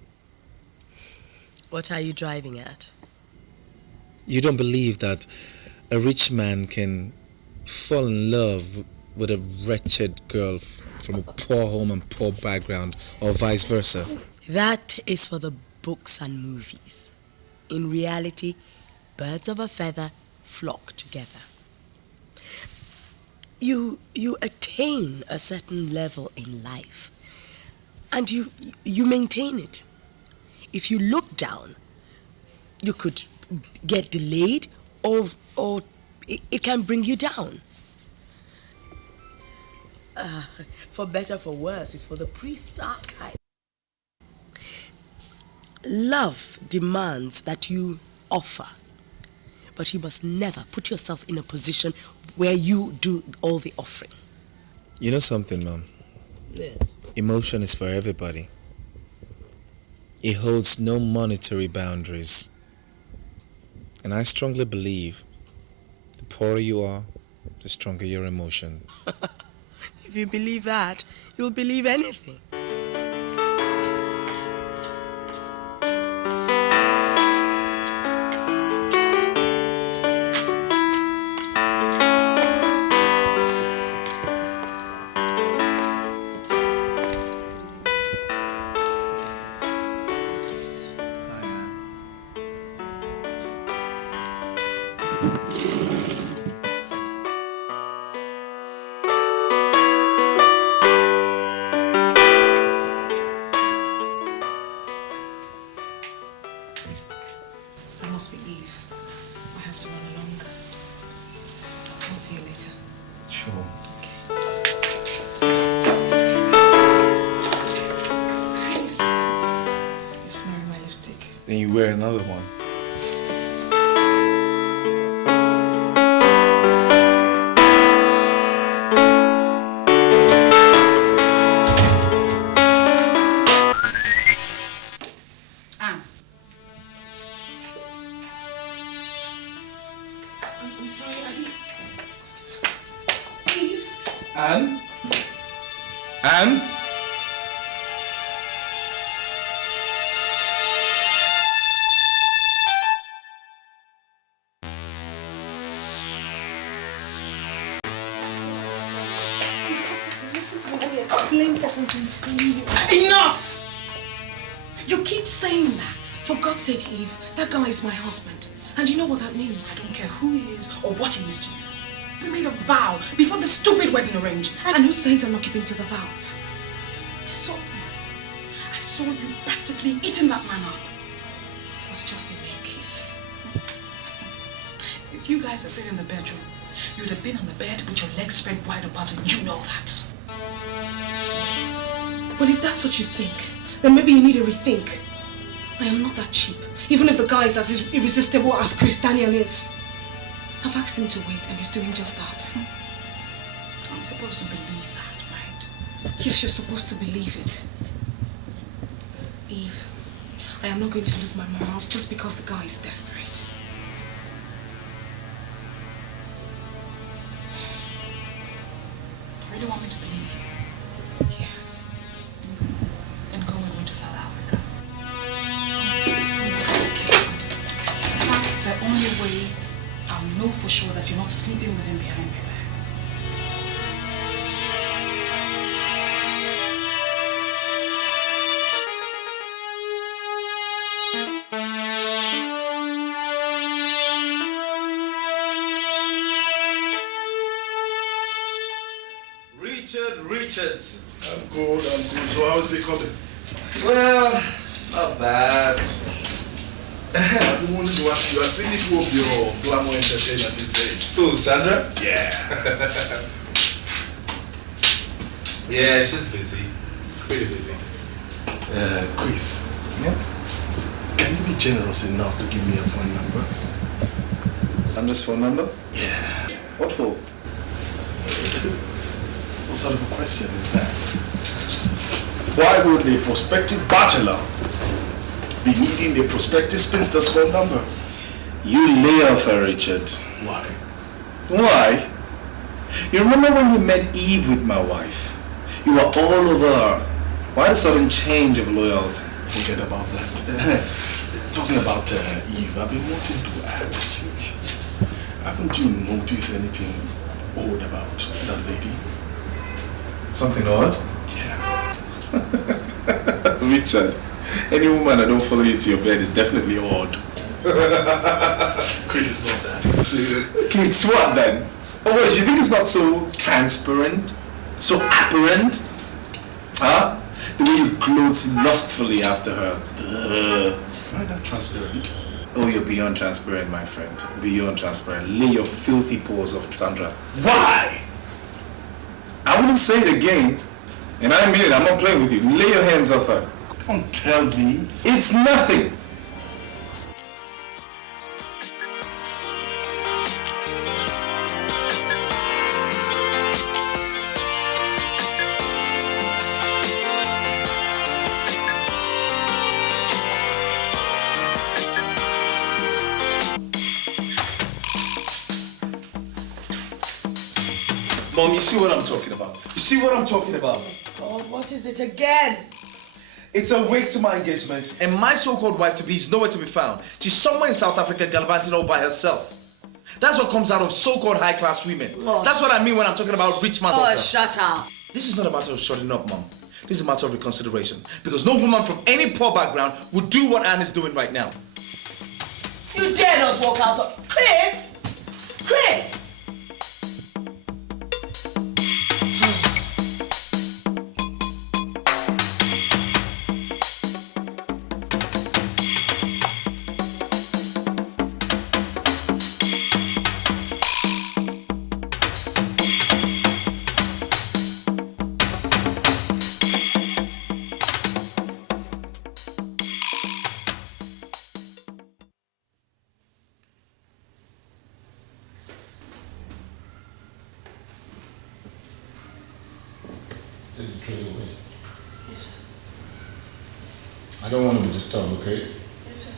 What are you driving at? You don't believe that a rich man can fall in love with a wretched girl from a poor home and poor background, or vice versa? That is for the books and movies. In reality, birds of a feather flock together. You attain a certain level in life and you maintain it. If you look down, you could get delayed or it can bring you down. For better, for worse, is for the priest's archive. Love demands that you offer, but you must never put yourself in a position where you do all the offering. You know something, Mom? Yeah. Emotion is for everybody. It holds no monetary boundaries. And I strongly believe the poorer you are, the stronger your emotion. If you believe that, you'll believe anything. That must be Eve. I have to run along. I'll see you later. Sure. Christ. You're smearing my lipstick. Then you wear another one. I'm sorry, I didn't... Eve? Anne? Anne? Listen to me, let me explain certain things to you. Enough! You keep saying that. For God's sake, Eve, that guy is my husband. And you know what that means? I don't care who he is or what he is to you. We made a vow before the stupid wedding arranged. And who says I'm not keeping to the vow? I saw you practically eating that man up. It was just a mere kiss. If you guys had been in the bedroom, you'd have been on the bed with your legs spread wide apart, and you know that. Well, if that's what you think, then maybe you need a rethink. I am not that cheap, even if the guy is as irresistible as Chris Daniel is. I've asked him to wait, and he's doing just that. I'm supposed to believe that, right? Yes, you're supposed to believe it. Eve, I am not going to lose my morals just because the guy is desperate. You really want me to believe you? Yes. Then go with me to South Africa. That's the only way I'll know for sure that you're not sleeping with him behind my back. Richards. I'm good. So how is it coming? Well, not bad. I've been wanting to ask you, I see you of your glamour entertainer these days. Who, Sandra? Yeah. Yeah, she's busy. Pretty busy. Chris. Yeah? Can you be generous enough to give me a phone number? Sandra's phone number? Yeah. What for? What sort of a question is that? Why would a prospective bachelor be needing a prospective spinster's phone number? You lay off her, Richard. Why? Why? You remember when we met Eve with my wife? You were all over her. Why the sudden change of loyalty? Forget about that. Talking about Eve, I've been wanting to ask you. Haven't you noticed anything odd about that lady? Something odd? Yeah. Richard, any woman that don't follow you to your bed is definitely odd. Chris is not that. Serious. Okay, it's what then? Oh wait, you think it's not so transparent? So apparent? Huh? The way you gloat lustfully after her. Why not transparent? Oh, you're beyond transparent, my friend. Beyond transparent. Lay your filthy paws off Sandra. Why? I wouldn't say it again. And I mean it, I'm not playing with you. Lay your hands off her. Don't tell me. It's nothing. Mom, you see what I'm talking about? You see what I'm talking about? God, what is it again? It's a week to my engagement, and my so-called wife-to-be is nowhere to be found. She's somewhere in South Africa gallivanting all by herself. That's what comes out of so-called high-class women. Oh. That's what I mean when I'm talking about rich man. Oh, shut up. This is not a matter of shutting up, Mom. This is a matter of reconsideration. Because no woman from any poor background would do what Anne is doing right now. You dare not walk out of... Chris! Chris! I don't want to be disturbed, okay? Yes, sir.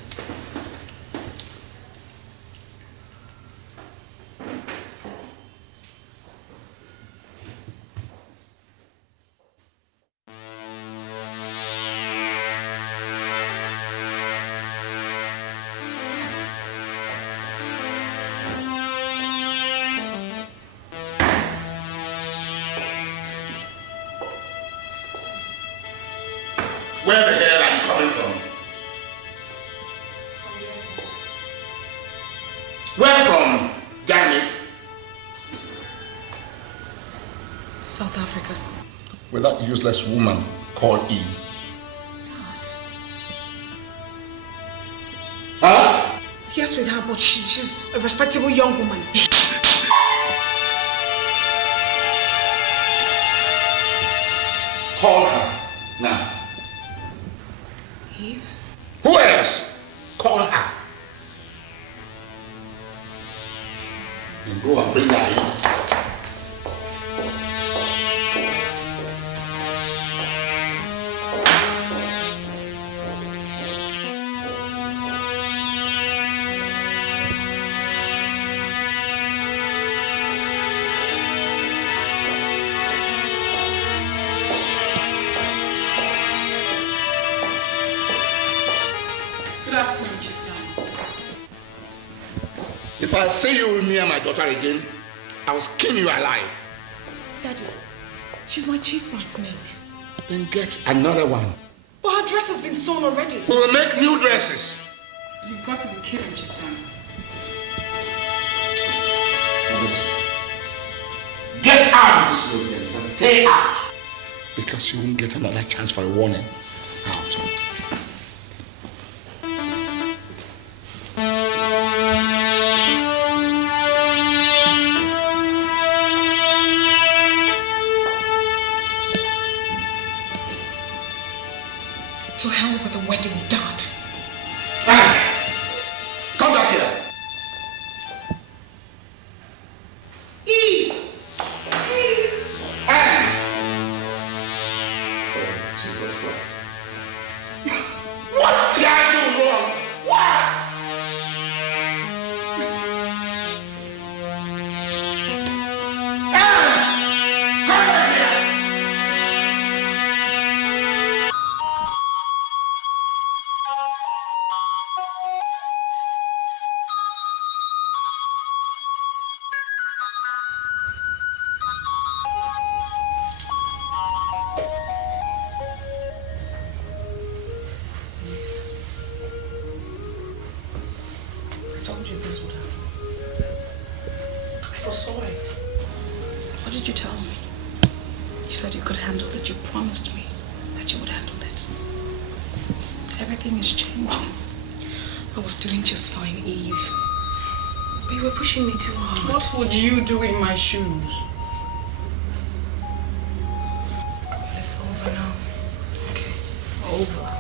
Where the hell are you coming from? Where from, Danny? South Africa. With that useless woman called Eve. Huh? Yes, with her, but she's a respectable young woman. Call her now. Eve? Who else? Call her. Then go and bring her in. If I see you with me and my daughter again, I will skin you alive. Daddy, she's my chief bridesmaid. Then get another one. But her dress has been sewn already. We will make new dresses. You've got to be kidding, Chief Dan. Get out of this residence and stay out. Because you won't get another chance for a warning. Out. To hell with the wedding dad. Come back here. Eve! Eve! What did I do wrong? What? Come back here. I told you this would happen. I foresaw it. What did you tell me? You said you could handle it. You promised me that you would handle it. Everything is changing. I was doing just fine, Eve. But you were pushing me too hard. What would you do in my shoes? Well, it's over now. Okay. Over.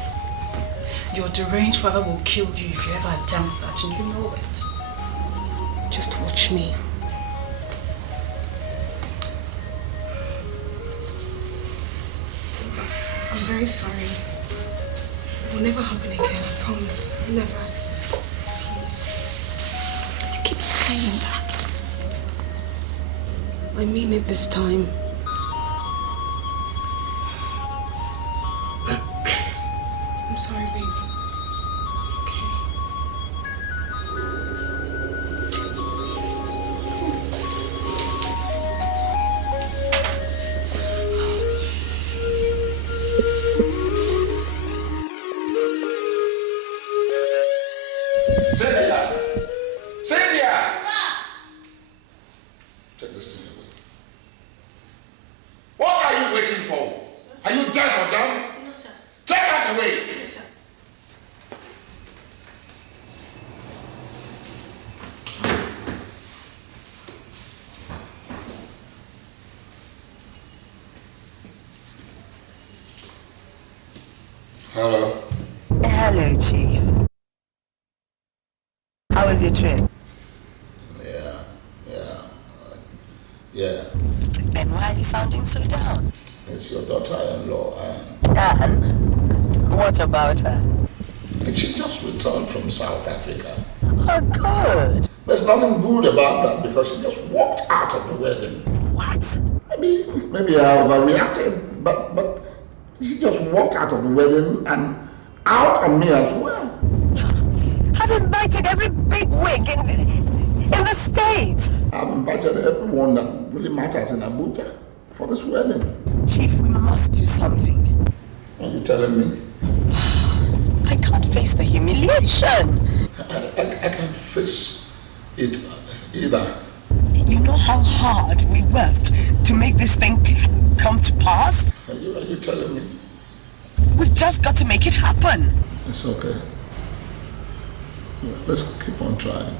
Your deranged father will kill you if you ever attempt that, and you know it. Just watch me. I'm very sorry. It will never happen again, I promise. Never. Please. You keep saying that. I mean it this time. I'm sorry, baby. Take this thing away. What are you waiting for? Are you deaf or dumb? No, sir. Take that away. Yes, sir. Hello. Hello, Chief. How was your trip? Yeah. And why are you sounding so down? It's your daughter-in-law, And what about her? she just returned from South Africa. Oh, good. There's nothing good about that because she just walked out of the wedding. What? Maybe I overreacted, but she just walked out of the wedding and out on me as well. I've invited every big wig in the state. I've invited everyone that really matters in Abuja for this wedding. Chief, we must do something. Are you telling me? I can't face the humiliation. I can't face it either. You know how hard we worked to make this thing come to pass? Are you telling me? We've just got to make it happen. It's okay. Let's keep on trying.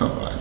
All right.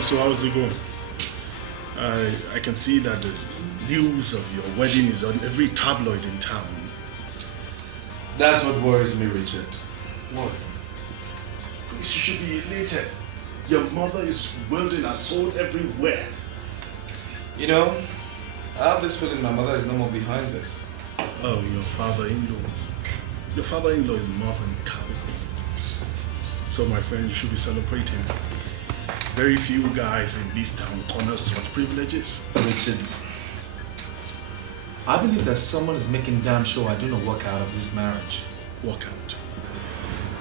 So how's it going? I can see that the news of your wedding is on every tabloid in town. That's what worries me, Richard. What? You should be elated. Your mother is wielding her sword everywhere. You know, I have this feeling my mother is no more behind this. Oh, your father-in-law. Your father-in-law is more than capable. So my friend, you should be celebrating. Very few guys in this town corner such privileges. Richard, I believe that someone is making damn sure I do not walk out of this marriage. Walk out?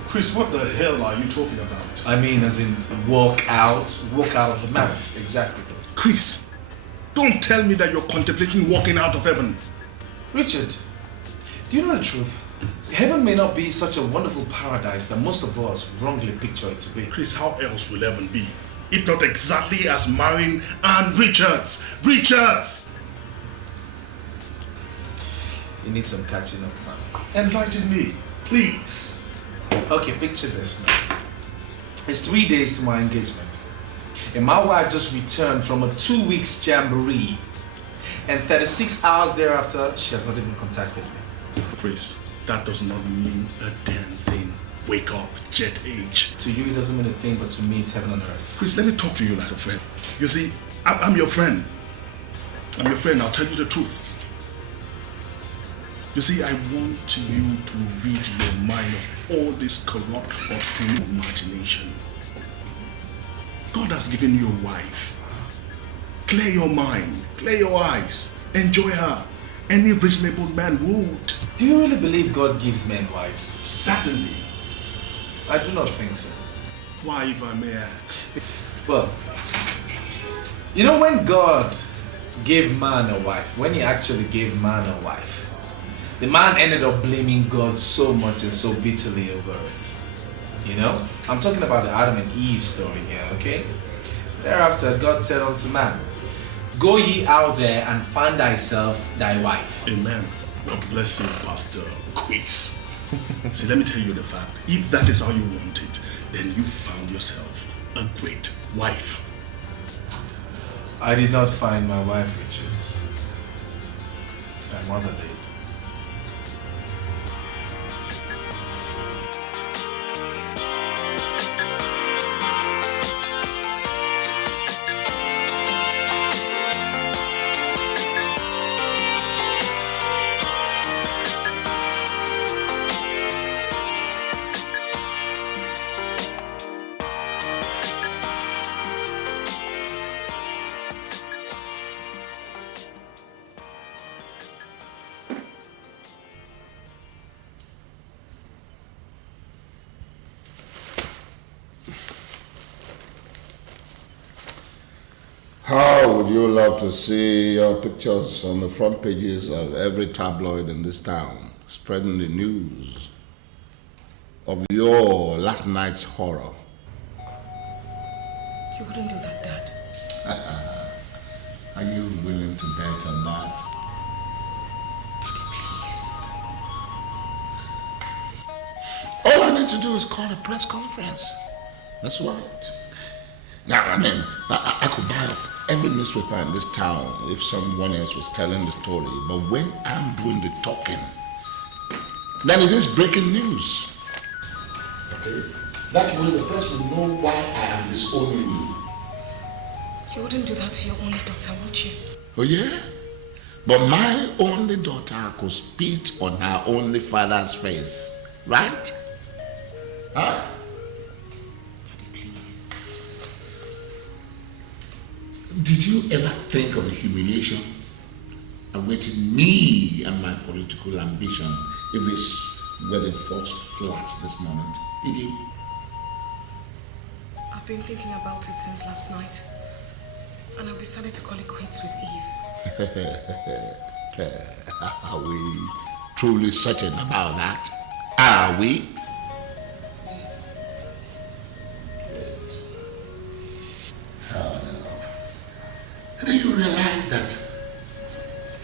Chris, what the hell are you talking about? I mean, as in walk out of the marriage. Exactly. Chris, don't tell me that you're contemplating walking out of heaven. Richard, do you know the truth? Heaven may not be such a wonderful paradise that most of us wrongly picture it to be. Chris, how else will heaven be? If not exactly as marrying Ann Richards. Richards! You need some catching up, man. Enlighten me, please. Okay, picture this now. It's 3 days to my engagement. And my wife just returned from a 2 weeks jamboree. And 36 hours thereafter, she has not even contacted me. Chris, that does not mean a damn thing. Wake up, jet age. To you, it doesn't mean a thing, but to me, it's heaven on earth. Chris, let me talk to you like a friend. You see, I'm your friend. I'm your friend, I'll tell you the truth. You see, I want you to rid your mind of all this corrupt, obscene imagination. God has given you a wife. Clear your mind, clear your eyes, enjoy her. Any reasonable man would. Do you really believe God gives men wives? Certainly. I do not think so. Why, if I may ask? Well, you know, when God gave man a wife, when he actually gave man a wife, the man ended up blaming God so much and so bitterly over it. You know? I'm talking about the Adam and Eve story here, okay? Thereafter, God said unto man, go ye out there and find thyself thy wife. Amen. God bless you, Pastor Quiz. See, let me tell you the fact. If that is how you want it, then you found yourself a great wife. I did not find my wife, Richards. My mother did. How would you love to see your pictures on the front pages of every tabloid in this town, spreading the news of your last night's horror? You wouldn't do that, Dad. Are you willing to bet on that? Daddy, please. All I need to do is call a press conference. That's right. Now, I mean, I could buy up every newspaper in this town if someone else was telling the story. But when I'm doing the talking, then it is breaking news. Okay? That way the press will know why I am disowning you. You wouldn't do that to your only daughter, would you? Oh, yeah? But my only daughter could spit on her only father's face. Right? Huh? Did you ever think of the humiliation awaiting me and my political ambition if this wedding falls flat this moment? Did you? I've been thinking about it since last night, and I've decided to call it quits with Eve. Are we truly certain about that? Are we? Yes. Great. Oh, no. Do you realize that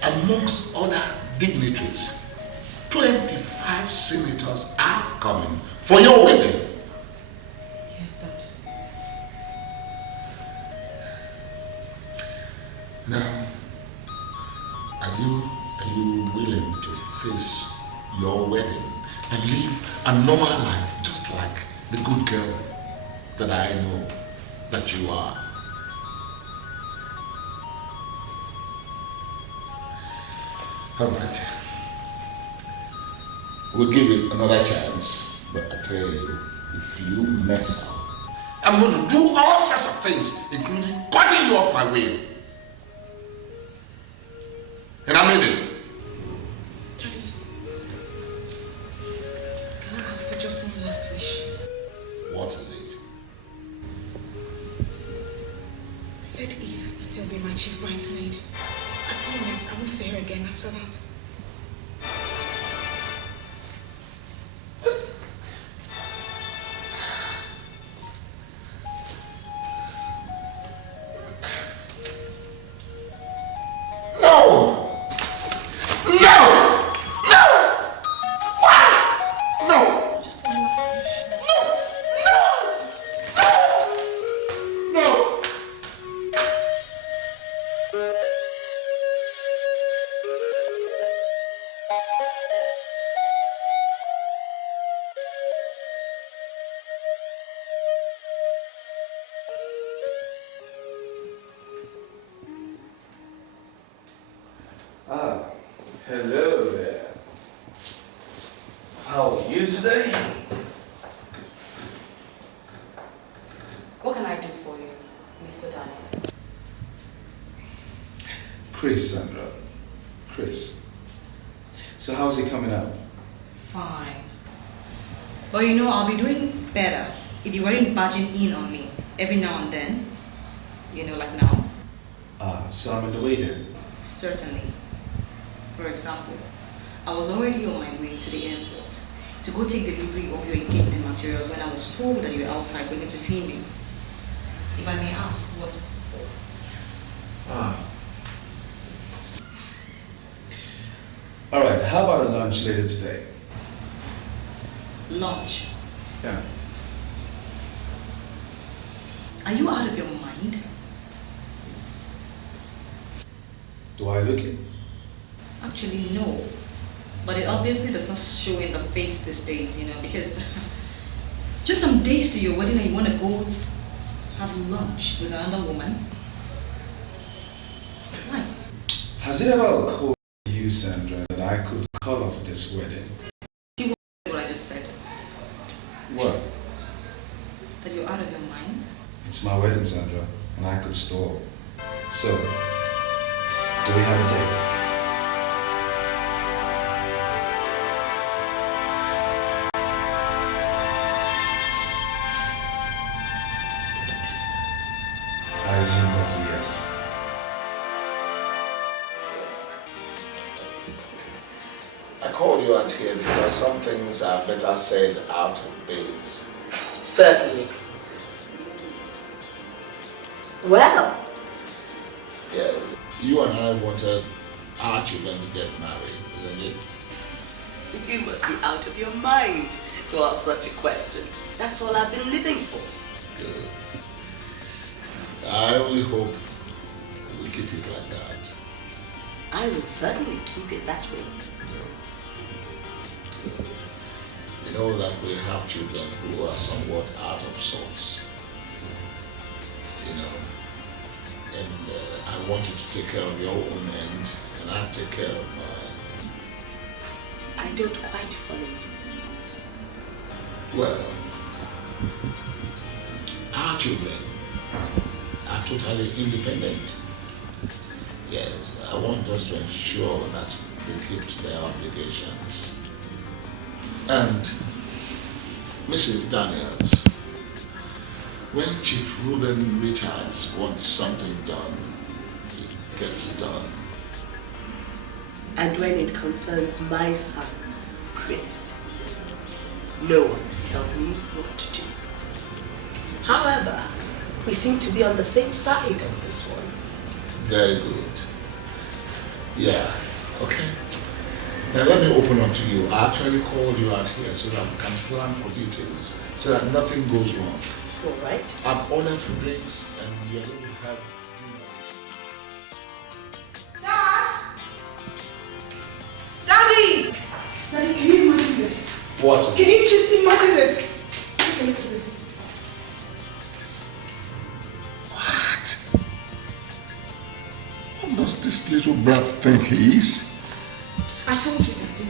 amongst other dignitaries, 25 senators are coming for your wedding? Yes, Dad. face your wedding and live a normal life just like the good girl that I know that you are. All right. We'll give it another chance, but I tell you, if you mess up, I'm going to do all sorts of things, including cutting you off my way. And I mean it. Daddy, can I ask for just one last wish? What is it? Let Eve still be my chief bridesmaid. I promise I won't see her again after that. Hello there. How are you today? What can I do for you, Mr. Daniel? Chris, Sandra. Chris. So how's it coming out? Fine. But you know, I'll be doing better if you weren't barging in on me every now and then. You know, like now. So I'm in the way then? Certainly. For example, I was already on my way to the airport to go take delivery of your engagement materials when I was told that you were outside waiting to see me. If I may ask, what for? Alright, how about a lunch later today? Lunch? Yeah. Are you out of your mind? Do I look it? Actually, no. But it obviously does not show in the face these days, you know, because just some days to your wedding and you want to go have lunch with another woman? Why? Has it ever occurred to you, Sandra, that I could call off this wedding? See what I just said? What? That you're out of your mind? It's my wedding, Sandra, and I could stall. So, do we have a date? I assume that's a yes. I called you out here because some things are better said out of base. Certainly. Well. Yes. You and I wanted our children to get married, isn't it? You must be out of your mind to ask such a question. That's all I've been living for. Good. I only hope we keep it like that. I will certainly keep it that way. You know that we have children who are somewhat out of sorts. You know, and I want you to take care of your own end, and I take care of mine. I don't quite follow you. Well, our children are totally independent. Yes, I want us to ensure that they keep to their obligations. And Mrs. Daniels, when Chief Reuben Richards wants something done, it gets done. And when it concerns my son, Chris, no one tells me what to do. However, we seem to be on the same side on this one. Very good. Yeah, okay. Now let me open up to you. I actually called you out here so that we can plan for details, so that nothing goes wrong. All right. I've ordered for drinks and we are going to have dinner. Dad! Daddy! What? Can you just imagine this? Take a look at this. What does this little brat think he is? I told you, Daddy.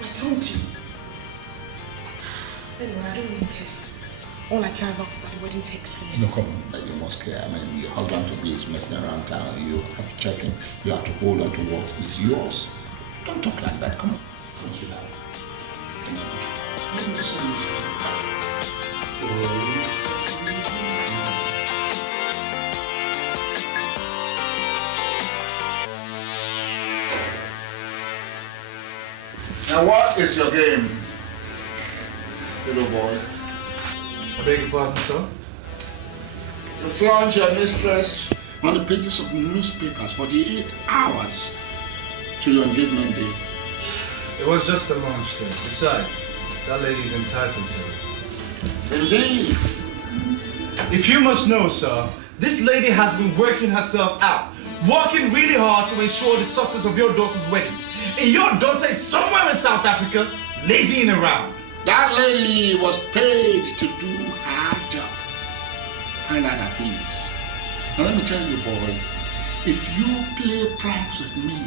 I told you. Anyway, I don't really care. All I care about is that the wedding takes place. No, come on. You must care. I mean, your husband to be is messing around town. You have to check him. You have to hold on to what is yours. Don't talk like that. Come on. Don't sit down. Come on. Now what is your game, little boy? I beg your pardon, sir? You flaunt your mistress on the pages of newspapers 48 hours to your engagement day. It was just a lunch thing. Besides, that lady's entitled to it. Indeed. If you must know, sir, this lady has been working herself out, working really hard to ensure the success of your daughter's wedding. And your daughter is somewhere in South Africa, lazying around. That lady was paid to do her job. Find out her fees. Now let me tell you, boy, if you play pranks with me,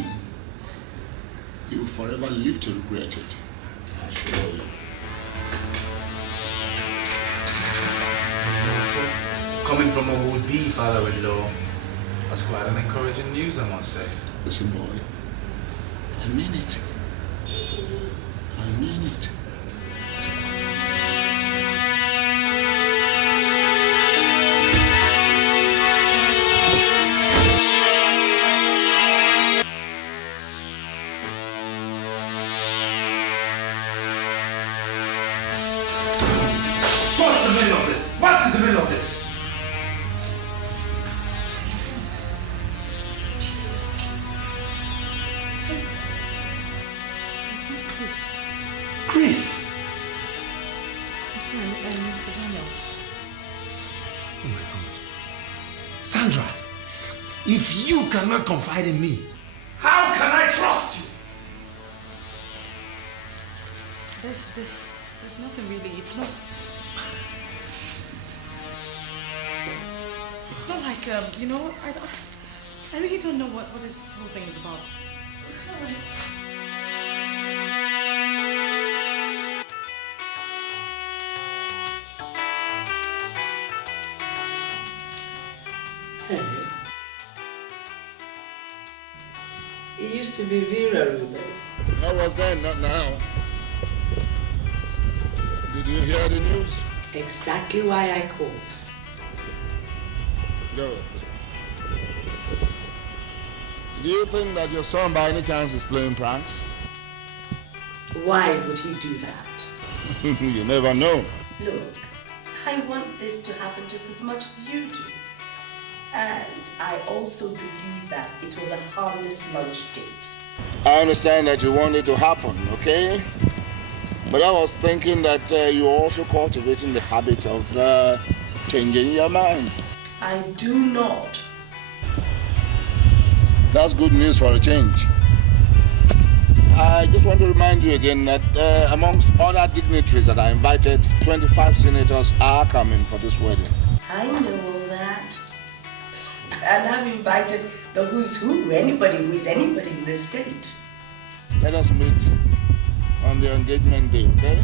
you will forever live to regret it. I assure you. Coming from a would-be father-in-law, that's quite an encouraging news, I must say. Listen, boy, I mean it. I mean it. What's the middle of this? What is the middle of this? Chris! I'm sorry, Mr. Daniels. Oh my God. Sandra, if you cannot confide in me, How can I trust you? There's nothing really. It's not like, you know, I really don't know what this whole thing is about. It's not like... Henry. It used to be Vera, Ruben. That was then, not now. Did you hear the news? Exactly why I called. Good. Do you think that your son by any chance is playing pranks? Why would he do that? You never know. Look, I want this to happen just as much as you do. And I also believe that it was a harmless lunch date. I understand that you want it to happen, okay? But I was thinking that you're also cultivating the habit of changing your mind. I do not. That's good news for a change. I just want to remind you again that amongst other dignitaries that are invited, 25 senators are coming for this wedding. I know all that. And I've invited the who's who, anybody who is anybody in the state. Let us meet on the engagement day, okay?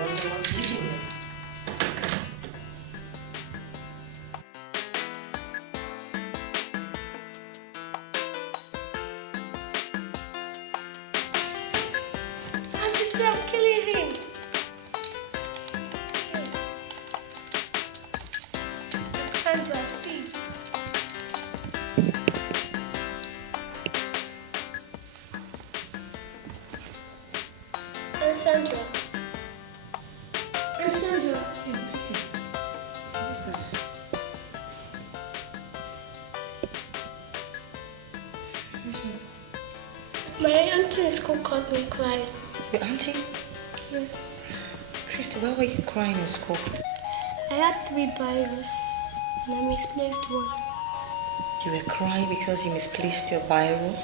Wonder what's eating him. Auntie, say I'm killing him. Sandra, see. Sandra. Sandra. Yeah, Christy. What's that? My auntie in school caught me crying. Your auntie? Yeah. Christy, why were you crying in school? I had 3 Bibles and I misplaced one. You were crying because you misplaced your biro?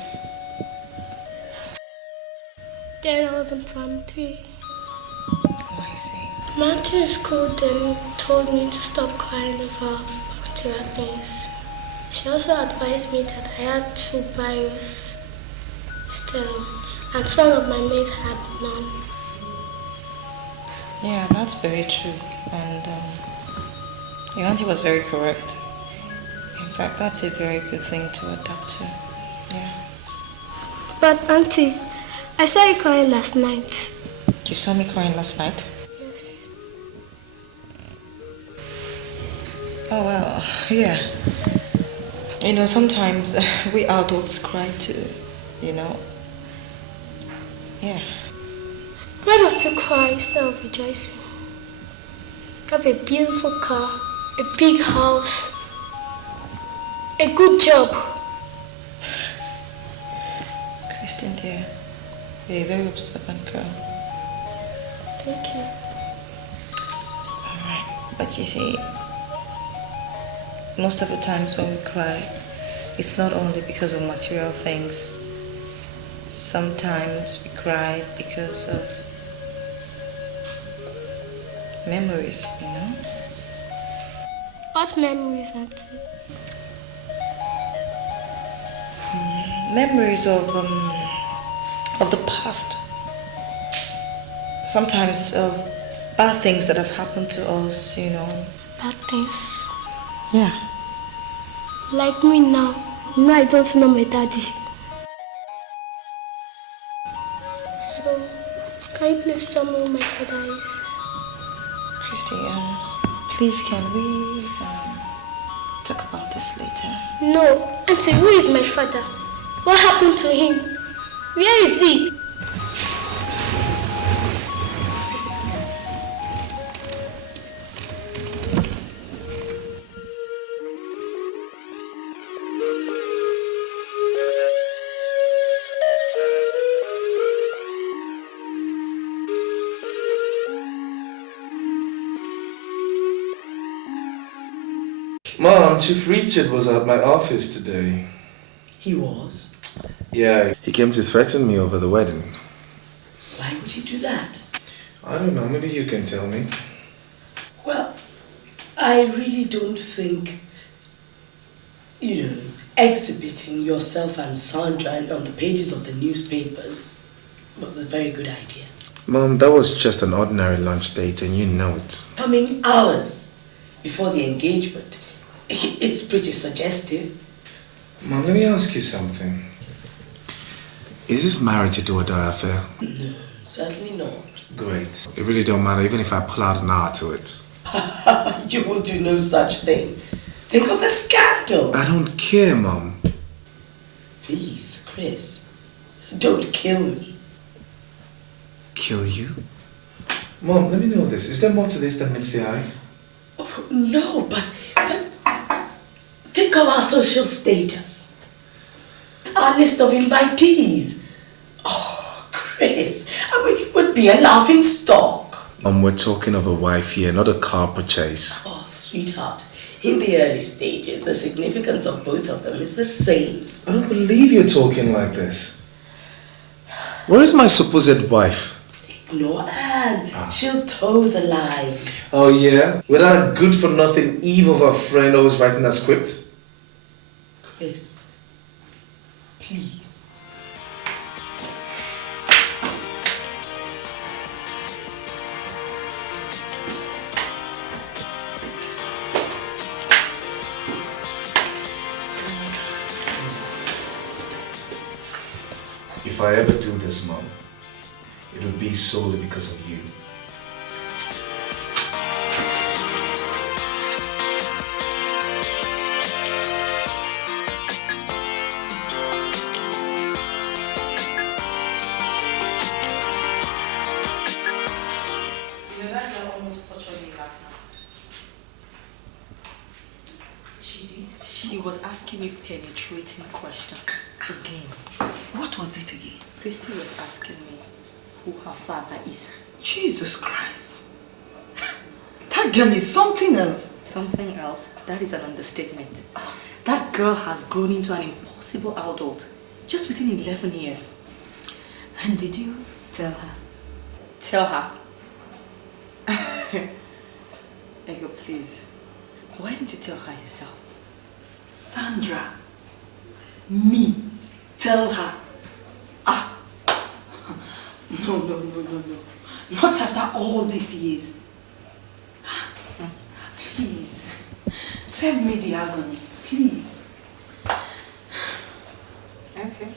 Then I was in primary 3. Oh, I see. My auntie in school then told me to stop crying over material things. She also advised me that I had 2 biros instead of, and some of my mates had none. Yeah, that's very true. And your auntie was very correct. In fact, that's a very good thing to adapt to. Yeah. But auntie, I saw you crying last night. You saw me crying last night? Yes. Oh, well, yeah. You know, sometimes we adults cry too, you know. Yeah. Why must you cry instead of rejoicing? You have a beautiful car, a big house, a good job. Christine, dear, you're a very observant girl. Thank you. Alright, but you see, most of the times when we cry, it's not only because of material things. Sometimes we cry because of memories, you know? What memories, auntie? Memories of the past. Sometimes of bad things that have happened to us, you know. Bad things? Yeah. Like me now. No, I don't know my daddy. So, can you please tell me who my father is? Christy, please can we talk about this later? No, auntie, who is my father? What happened to him? Where is he? Mom, Chief Richard was at my office today. He was? Yeah, he came to threaten me over the wedding. Why would he do that? I don't know, maybe you can tell me. Well, I really don't think, exhibiting yourself and Sandra on the pages of the newspapers was a very good idea. Mom, that was just an ordinary lunch date and you know it. Coming hours before the engagement. It's pretty suggestive. Mom, let me ask you something. Is this marriage a do-or-die affair? No, certainly not. Great. It really don't matter even if I pull out an hour to it. You will do no such thing. Think of the scandal. I don't care, Mom. Please, Chris, don't kill me. Kill you? Mom, let me know this. Is there more to this than meets the eye? Oh, no, but think of our social status. Our list of invitees. Oh, Chris, we would be a laughing stock. Mom, we're talking of a wife here, not a car purchase. Oh, sweetheart, in the early stages, the significance of both of them is the same. I don't believe you're talking like this. Where is my supposed wife? Ignore Anne. She'll toe the line. Oh, yeah? With that good-for-nothing Eve of a friend always writing that script? Chris, please. If I ever do this, Mom, it would be solely because of you. That girl almost tortured me last night. She did? She was asking me penetrating questions. Again. What was it again? Christy was asking me who her father is. Jesus Christ. That girl is something else. Something else? That is an understatement. That girl has grown into an impossible adult just within 11 years. And did you tell her? Tell her? Ego, please. Why didn't you tell her yourself? Sandra, me, tell her. Ah, no. Not after all these years. Please, save me the agony, please. Okay.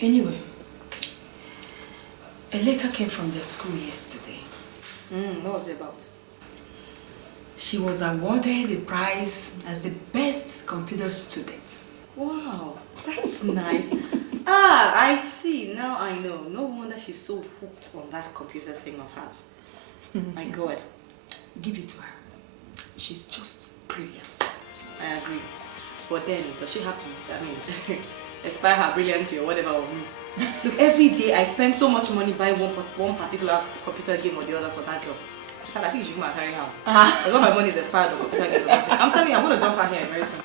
Anyway, a letter came from their school yesterday. What was it about? She was awarded the prize as the best computer student. Wow, that's nice. I see. Now I know. No wonder she's so hooked on that computer thing of hers. My God. Give it to her. She's just brilliant. I agree. But then, does she have to, aspire her brilliancy or whatever on me? Look, every day I spend so much money buying one particular computer game or the other for that girl. I think she should carry her. As long as my money is expired on computer games or something. I'm telling you, I'm going to dump her here very soon.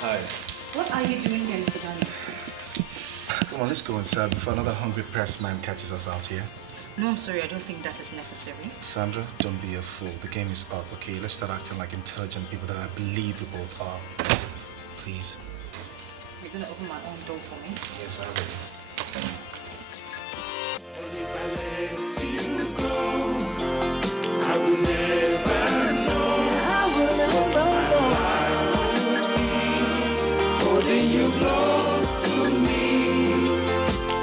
Hi. What are you doing here, Mr. Daniel? Come on, let's go inside before another hungry press man catches us out here. No, I'm sorry. I don't think that is necessary. Sandra, don't be a fool. The game is up, okay? Let's start acting like intelligent people that I believe we both are. Please. You're going to open my own door for me? Yes, I will. And if I let you go, I will never know. I will never know. Holding you close to me.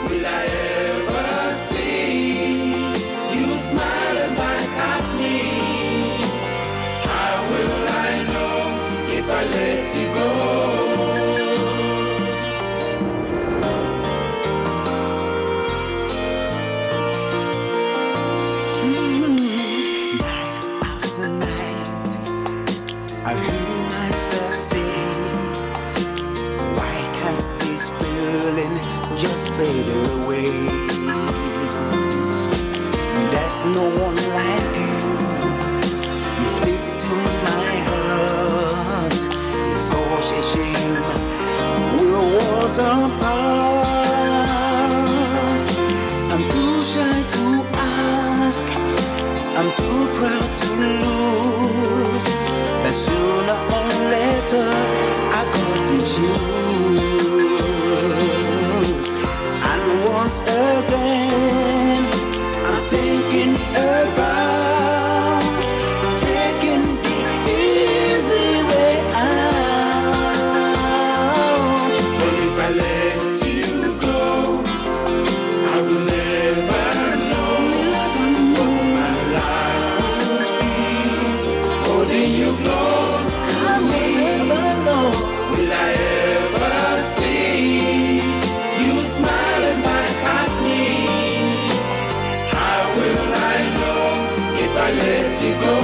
Will I ever see you smiling back at me? How will I know if I let you go? I hear myself say, why can't this feeling just fade away? There's no one like you. You speak to my heart. It's such a shame we were worlds apart. I'm too shy to ask, I'm too proud to lose. But sooner or later, I've got to choose. And once again, I'm thinking about taking the easy way out. But if I let you go, I will never know what my life would be. Holding you close to me, will I ever see you smiling back at me? How will I know if I let you go?